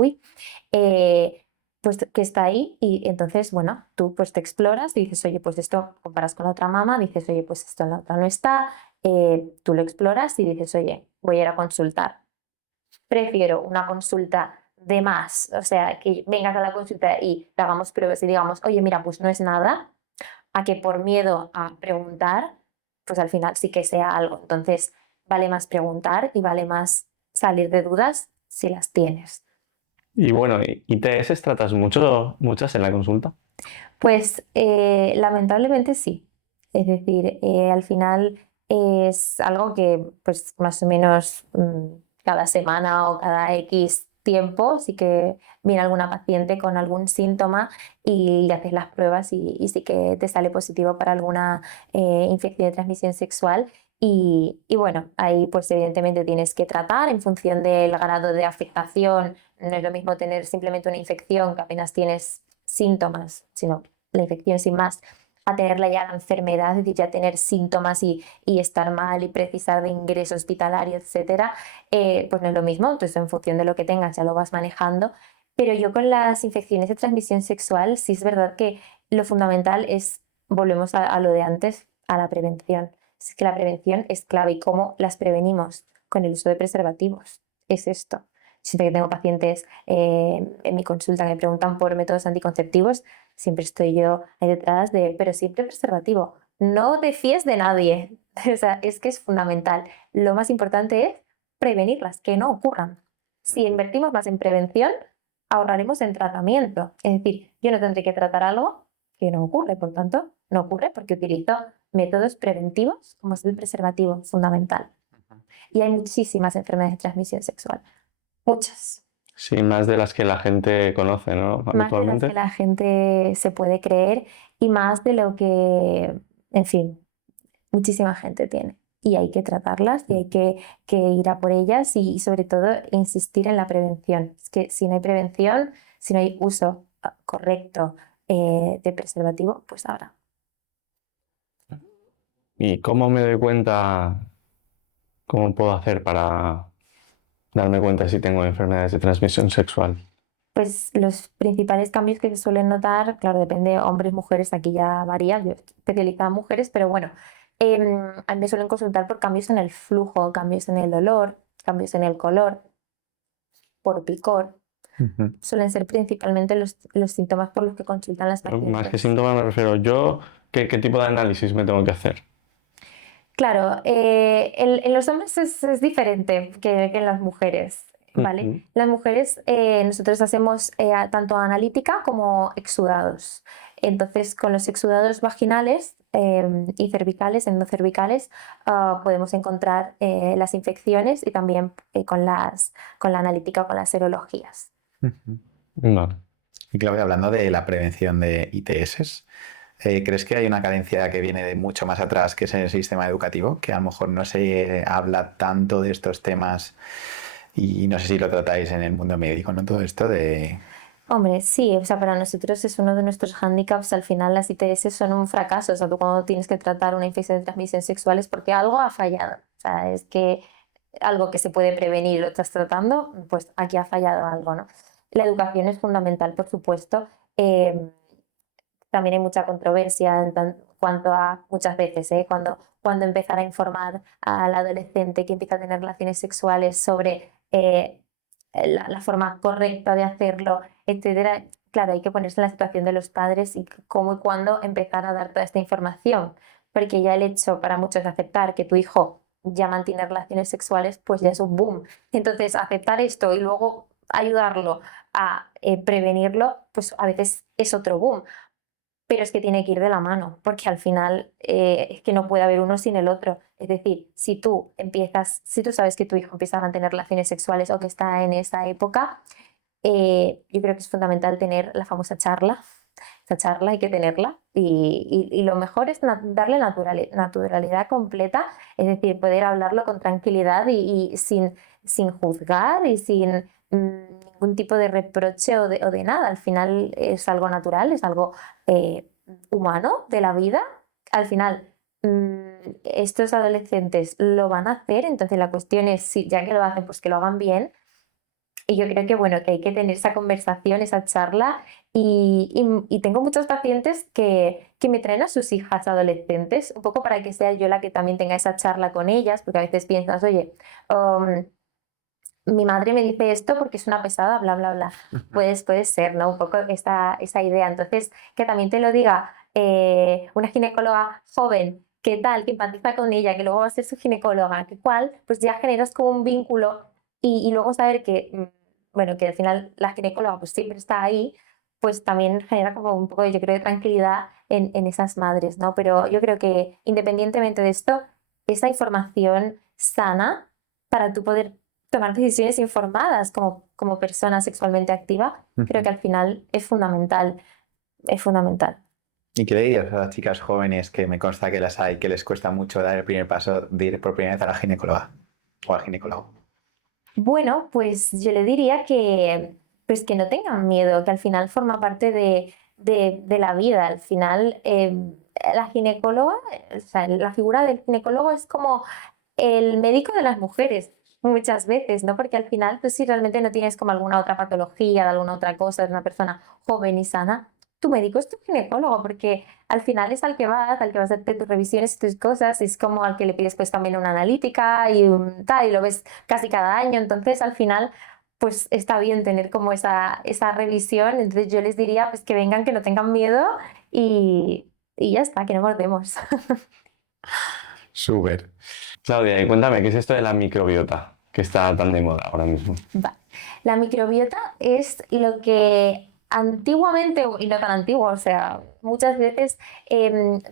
pues que está ahí y entonces, bueno, tú pues te exploras y dices, oye, pues esto comparas con otra mama, dices, oye, pues esto en la otra no está, tú lo exploras y dices, oye, voy a ir a consultar. Prefiero una consulta de más, o sea, que vengas a la consulta y te hagamos pruebas y digamos, oye, mira, pues no es nada, a que por miedo a preguntar, pues al final sí que sea algo. Entonces, vale más preguntar y vale más salir de dudas si las tienes. Y bueno, ¿ITS tratas muchas en la consulta? Pues lamentablemente sí. Es decir, al final es algo que pues más o menos cada semana o cada X tiempo sí que viene alguna paciente con algún síntoma y le haces las pruebas y sí que te sale positivo para alguna infección de transmisión sexual. Y bueno, ahí pues evidentemente tienes que tratar en función del grado de afectación. No es lo mismo tener simplemente una infección que apenas tienes síntomas, sino la infección sin más, a tenerla ya la enfermedad, es decir, ya tener síntomas y estar mal y precisar de ingreso hospitalario, etcétera, pues no es lo mismo. Entonces, en función de lo que tengas, ya lo vas manejando. Pero yo con las infecciones de transmisión sexual, sí es verdad que lo fundamental es, volvemos a lo de antes, a la prevención. Es que la prevención es clave y cómo las prevenimos con el uso de preservativos. Es esto. Siempre que tengo pacientes en mi consulta que me preguntan por métodos anticonceptivos, siempre estoy yo ahí detrás de, pero siempre preservativo. No te fíes de nadie. O sea, es que es fundamental. Lo más importante es prevenirlas, que no ocurran. Si invertimos más en prevención, ahorraremos en tratamiento. Es decir, yo no tendré que tratar algo que no ocurre, por tanto, no ocurre porque utilizo métodos preventivos como es el preservativo, fundamental. Y hay muchísimas enfermedades de transmisión sexual, muchas. Sí, más de las que la gente conoce, ¿no? Más de las que Habitualmente. la gente se puede creer y más de lo que, en fin, muchísima gente tiene. Y hay que tratarlas y hay que ir a por ellas y sobre todo insistir en la prevención. Es que si no hay prevención, si no hay uso correcto de preservativo, pues ahora. ¿Y cómo me doy cuenta, cómo puedo hacer para darme cuenta si tengo enfermedades de transmisión sexual? Pues los principales cambios que se suelen notar, claro, depende de hombres, mujeres, aquí ya varía, yo estoy especializada en mujeres, pero bueno, a mí me suelen consultar por cambios en el flujo, cambios en el olor, cambios en el color, por picor. Ujú. Suelen ser principalmente los síntomas por los que consultan las Más que pacientes. síntomas me refiero yo, ¿qué tipo de análisis me tengo que hacer? Claro, en los hombres es diferente que en las mujeres, ¿vale? Ujú. Las mujeres, nosotros hacemos tanto analítica como exudados. Entonces, con los exudados vaginales y cervicales, endocervicales, podemos encontrar las infecciones y también con la analítica o con las serologías. Ujú. Vale. Y Claudia, hablando de la prevención de ITS, ¿crees que hay una carencia que viene de mucho más atrás, que es en el sistema educativo? Que a lo mejor no se habla tanto de estos temas y no sé si lo tratáis en el mundo médico, ¿no? Todo esto de... Hombre, sí, o sea, para nosotros es uno de nuestros hándicaps. Al final las ITS son un fracaso. O sea, tú cuando tienes que tratar una infección de transmisión sexual es porque algo ha fallado. O sea, es que algo que se puede prevenir y lo estás tratando, pues aquí ha fallado algo, ¿no? La educación es fundamental, por supuesto. También hay mucha controversia en cuanto a muchas veces, cuando empezar a informar al adolescente que empieza a tener relaciones sexuales sobre la forma correcta de hacerlo, etcétera. Claro, hay que ponerse en la situación de los padres y cómo y cuándo empezar a dar toda esta información, porque ya el hecho para muchos de aceptar que tu hijo ya mantiene relaciones sexuales, pues ya es un boom. Entonces, aceptar esto y luego ayudarlo a prevenirlo, pues a veces es otro boom, pero es que tiene que ir de la mano, porque al final es que no puede haber uno sin el otro. Es decir, si tú sabes que tu hijo empieza a mantener relaciones sexuales o que está en esa época, yo creo que es fundamental tener la famosa charla. Esa charla hay que tenerla y lo mejor es darle naturalidad completa, es decir, poder hablarlo con tranquilidad y sin juzgar y sin ningún tipo de reproche o de nada. Al final es algo natural, es algo eh, humano de la vida. Al final, estos adolescentes lo van a hacer, entonces la cuestión es, si ya que lo hacen, pues que lo hagan bien. Y yo creo que, bueno, que hay que tener esa conversación, esa charla. Y tengo muchos pacientes que me traen a sus hijas adolescentes, un poco para que sea yo la que también tenga esa charla con ellas, porque a veces piensas, oye, um, mi madre me dice esto porque es una pesada, bla, bla, bla. Puede ser, ¿no? Un poco esa idea. Entonces, que también te lo diga una ginecóloga joven, ¿qué tal? Que empatiza con ella, que luego va a ser su ginecóloga, que cual, pues ya generas como un vínculo y luego saber que, bueno, que al final la ginecóloga pues siempre está ahí, pues también genera como un poco, yo creo, de tranquilidad en esas madres, ¿no? Pero yo creo que independientemente de esto, esa información sana para tú poder tomar decisiones informadas como persona sexualmente activa, creo que al final es fundamental, es fundamental. ¿Y qué le dirías a las chicas jóvenes que me consta que las hay, que les cuesta mucho dar el primer paso de ir por primera vez a la ginecóloga o al ginecólogo? Bueno, pues yo le diría pues que no tengan miedo, que al final forma parte de la vida. Al final, la ginecóloga, o sea, la figura del ginecólogo es como el médico de las mujeres muchas veces, ¿no? Porque al final, pues si realmente no tienes como alguna otra patología, de alguna otra cosa, eres una persona joven y sana, tu médico es tu ginecólogo, porque al final es al que vas a hacer tus revisiones y tus cosas, es como al que le pides pues también una analítica y un tal, y lo ves casi cada año, entonces al final pues está bien tener como esa revisión, entonces yo les diría pues que vengan, que no tengan miedo y ya está, que no mordemos. Súper. Claudia, y cuéntame, ¿qué es esto de la microbiota que está tan de moda ahora mismo? Va. La microbiota es lo que antiguamente, y no tan antiguo, o sea, muchas veces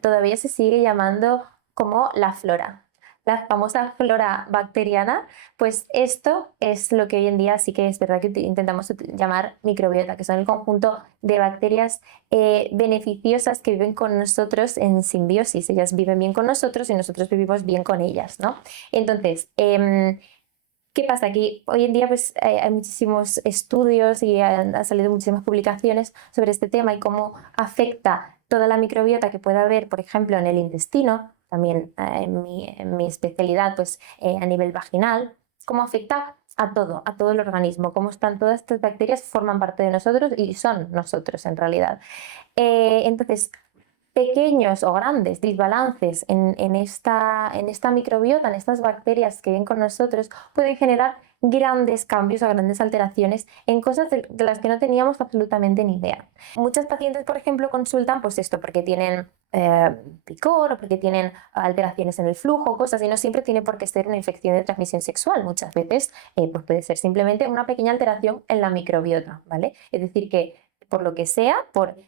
todavía se sigue llamando como la flora. La famosa flora bacteriana, pues esto es lo que hoy en día sí que es verdad que intentamos llamar microbiota, que son el conjunto de bacterias beneficiosas que viven con nosotros en simbiosis. Ellas viven bien con nosotros y nosotros vivimos bien con ellas, ¿no? Entonces, ¿qué pasa? Aquí hoy en día pues, hay muchísimos estudios y han salido muchísimas publicaciones sobre este tema y cómo afecta toda la microbiota que puede haber, por ejemplo, en el intestino, también en mi especialidad, pues a nivel vaginal, cómo afecta a todo el organismo, cómo están todas estas bacterias, forman parte de nosotros y son nosotros en realidad. Entonces, pequeños o grandes desbalances en esta microbiota, en estas bacterias que viven con nosotros, pueden generar grandes cambios o grandes alteraciones en cosas de las que no teníamos absolutamente ni idea. Muchas pacientes, por ejemplo, consultan pues esto porque tienen picor o porque tienen alteraciones en el flujo, cosas, y no siempre tiene por qué ser una infección de transmisión sexual. Muchas veces pues puede ser simplemente una pequeña alteración en la microbiota, ¿vale? Es decir, que por lo que sea,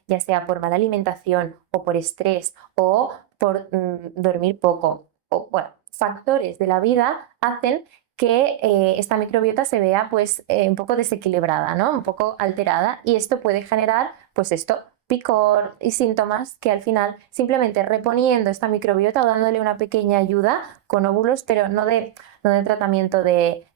ya sea por mala alimentación o por estrés o por dormir poco, o bueno, factores de la vida hacen que esta microbiota se vea pues un poco desequilibrada, ¿no? Un poco alterada, y esto puede generar pues esto, picor y síntomas que al final simplemente reponiendo esta microbiota o dándole una pequeña ayuda con óvulos, pero no de tratamiento de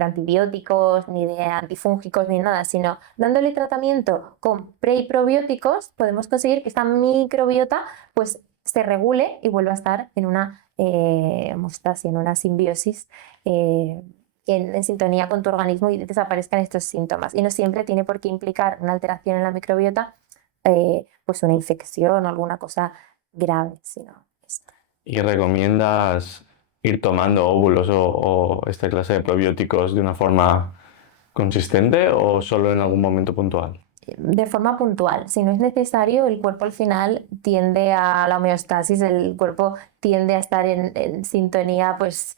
antibióticos, ni de antifúngicos, ni nada, sino dándole tratamiento con pre y probióticos, podemos conseguir que esta microbiota pues se regule y vuelva a estar en una homeostasis, en una simbiosis, en sintonía con tu organismo, y desaparezcan estos síntomas. Y no siempre tiene por qué implicar una alteración en la microbiota, pues una infección o alguna cosa grave, sino esto. ¿Y recomiendas ir tomando óvulos o esta clase de probióticos de una forma consistente o solo en algún momento puntual? De forma puntual. Si no es necesario, el cuerpo al final tiende a la homeostasis, el cuerpo tiende a estar en sintonía pues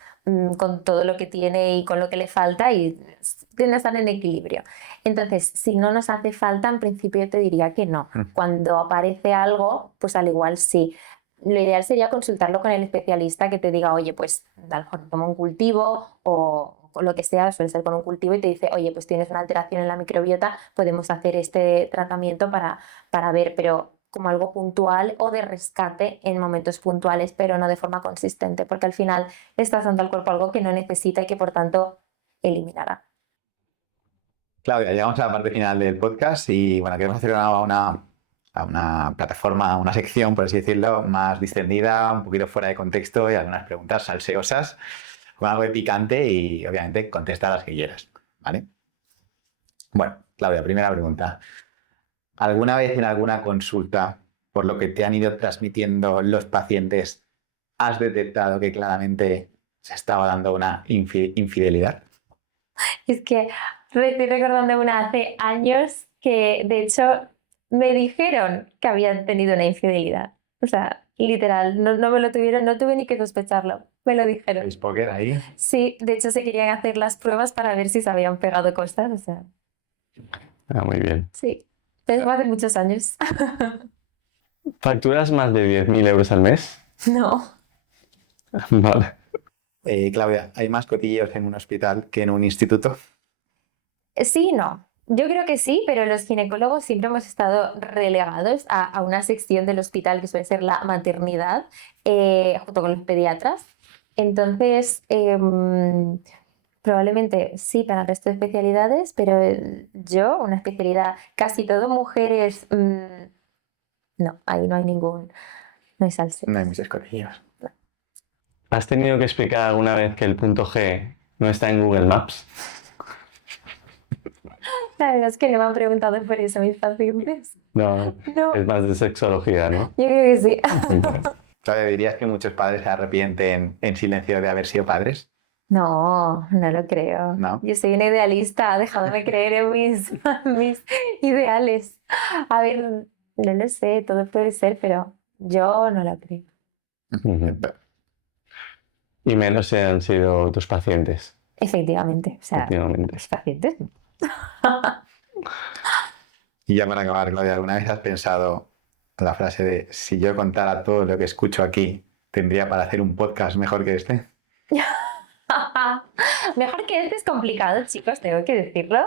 con todo lo que tiene y con lo que le falta, y tiende a estar en equilibrio. Entonces, si no nos hace falta, en principio yo te diría que no. Cuando aparece algo, pues al igual sí. Lo ideal sería consultarlo con el especialista, que te diga, oye, pues a lo mejor toma un cultivo o lo que sea, suele ser con un cultivo, y te dice, oye, pues tienes una alteración en la microbiota, podemos hacer este tratamiento para ver, pero como algo puntual o de rescate en momentos puntuales, pero no de forma consistente, porque al final le estás dando al cuerpo algo que no necesita y que por tanto eliminará. Claudia, llegamos a la parte final del podcast y bueno, queremos hacer a una plataforma, una sección, por así decirlo, más distendida, un poquito fuera de contexto y algunas preguntas salseosas, con algo de picante y obviamente contesta las que quieras, ¿vale? Bueno, Claudia, primera pregunta. ¿Alguna vez en alguna consulta, por lo que te han ido transmitiendo los pacientes, has detectado que claramente se estaba dando una infidelidad? Es que estoy recordando una hace años que, de hecho, me dijeron que habían tenido una infidelidad. O sea, literal, no me lo tuvieron, no tuve ni que sospecharlo, me lo dijeron. ¿Veis póker ahí? Sí, de hecho se querían hacer las pruebas para ver si se habían pegado cosas, o sea, Muy bien. sí, pero fue hace muchos años. ¿Facturas más de 10.000 euros al mes? No, Vale. Claudia, ¿hay más cotilleos en un hospital que en un instituto? sí, no. Yo creo que sí, pero los ginecólogos siempre hemos estado relegados a una sección del hospital que suele ser la maternidad, junto con los pediatras. Entonces, probablemente sí para el resto de especialidades, pero yo, una especialidad casi todo mujeres, no, ahí no hay ningún, no hay salseo. No hay muchos cotilleos. ¿Has tenido que explicar alguna vez que el punto G no está en Google Maps? La verdad es que no me han preguntado por eso mis pacientes. No, No, es más de sexología, ¿no? yo creo que sí. Claudia, ¿dirías que muchos padres se arrepienten en silencio de haber sido padres? No, no lo creo. ¿No? Yo soy una idealista, dejándome creer en mis ideales. A ver, no lo sé, todo puede ser, pero yo no lo creo. Ujú. Y menos si han sido tus pacientes, Efectivamente, o sea, últimamente. mis pacientes. Y ya para acabar, Claudia, ¿alguna vez has pensado la frase de si yo contara todo lo que escucho aquí, tendría para hacer un podcast mejor que este? Mejor que este es complicado, chicos, tengo que decirlo.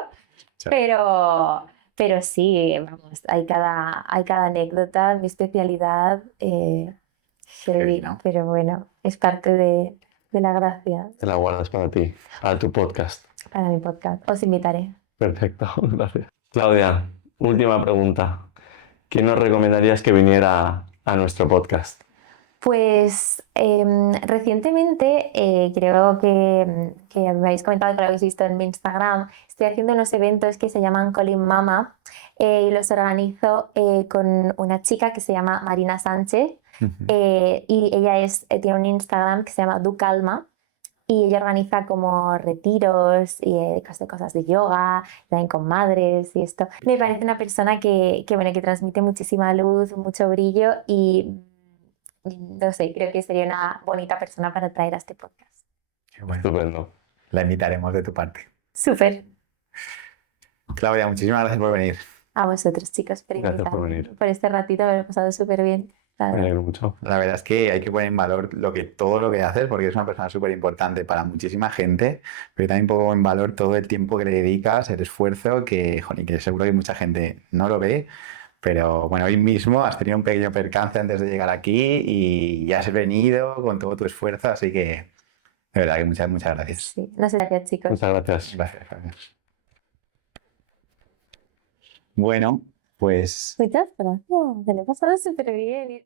Sí. Pero sí, vamos, hay cada anécdota, mi especialidad, heavy, ¿no? pero bueno, es parte de la gracia Te la guardas para ti, para tu podcast. para mi podcast. Os invitaré. Perfecto, gracias. Claudia, última pregunta. ¿Quién nos recomendarías que viniera a nuestro podcast? Pues recientemente, creo que me habéis comentado que lo habéis visto en mi Instagram, estoy haciendo unos eventos que se llaman Calling Mama, y los organizo con una chica que se llama Marina Sánchez, y ella tiene un Instagram que se llama Ducalma, y ella organiza como retiros y cosas de yoga, también con madres y esto. Me parece una persona bueno, que transmite muchísima luz, mucho brillo y no sé, creo que sería una bonita persona para traer a este podcast. Qué bueno. Estupendo. La invitaremos de tu parte. Súper. Claudia, muchísimas gracias por venir. A vosotros, chicos, por Gracias por invitarme. venir. Por este ratito me lo he pasado súper bien. La Me verdad. alegro mucho. La verdad es que hay que poner en valor todo lo que haces, porque es una persona súper importante para muchísima gente, pero también pongo en valor todo el tiempo que le dedicas, el esfuerzo, joder, que seguro que mucha gente no lo ve, pero bueno, hoy mismo has tenido un pequeño percance antes de llegar aquí y ya has venido con todo tu esfuerzo, así que de verdad que muchas gracias. Sí, no sé, gracias, chicos. Muchas gracias. Gracias. Bueno, pues Muchas gracias, me lo he pasado súper bien.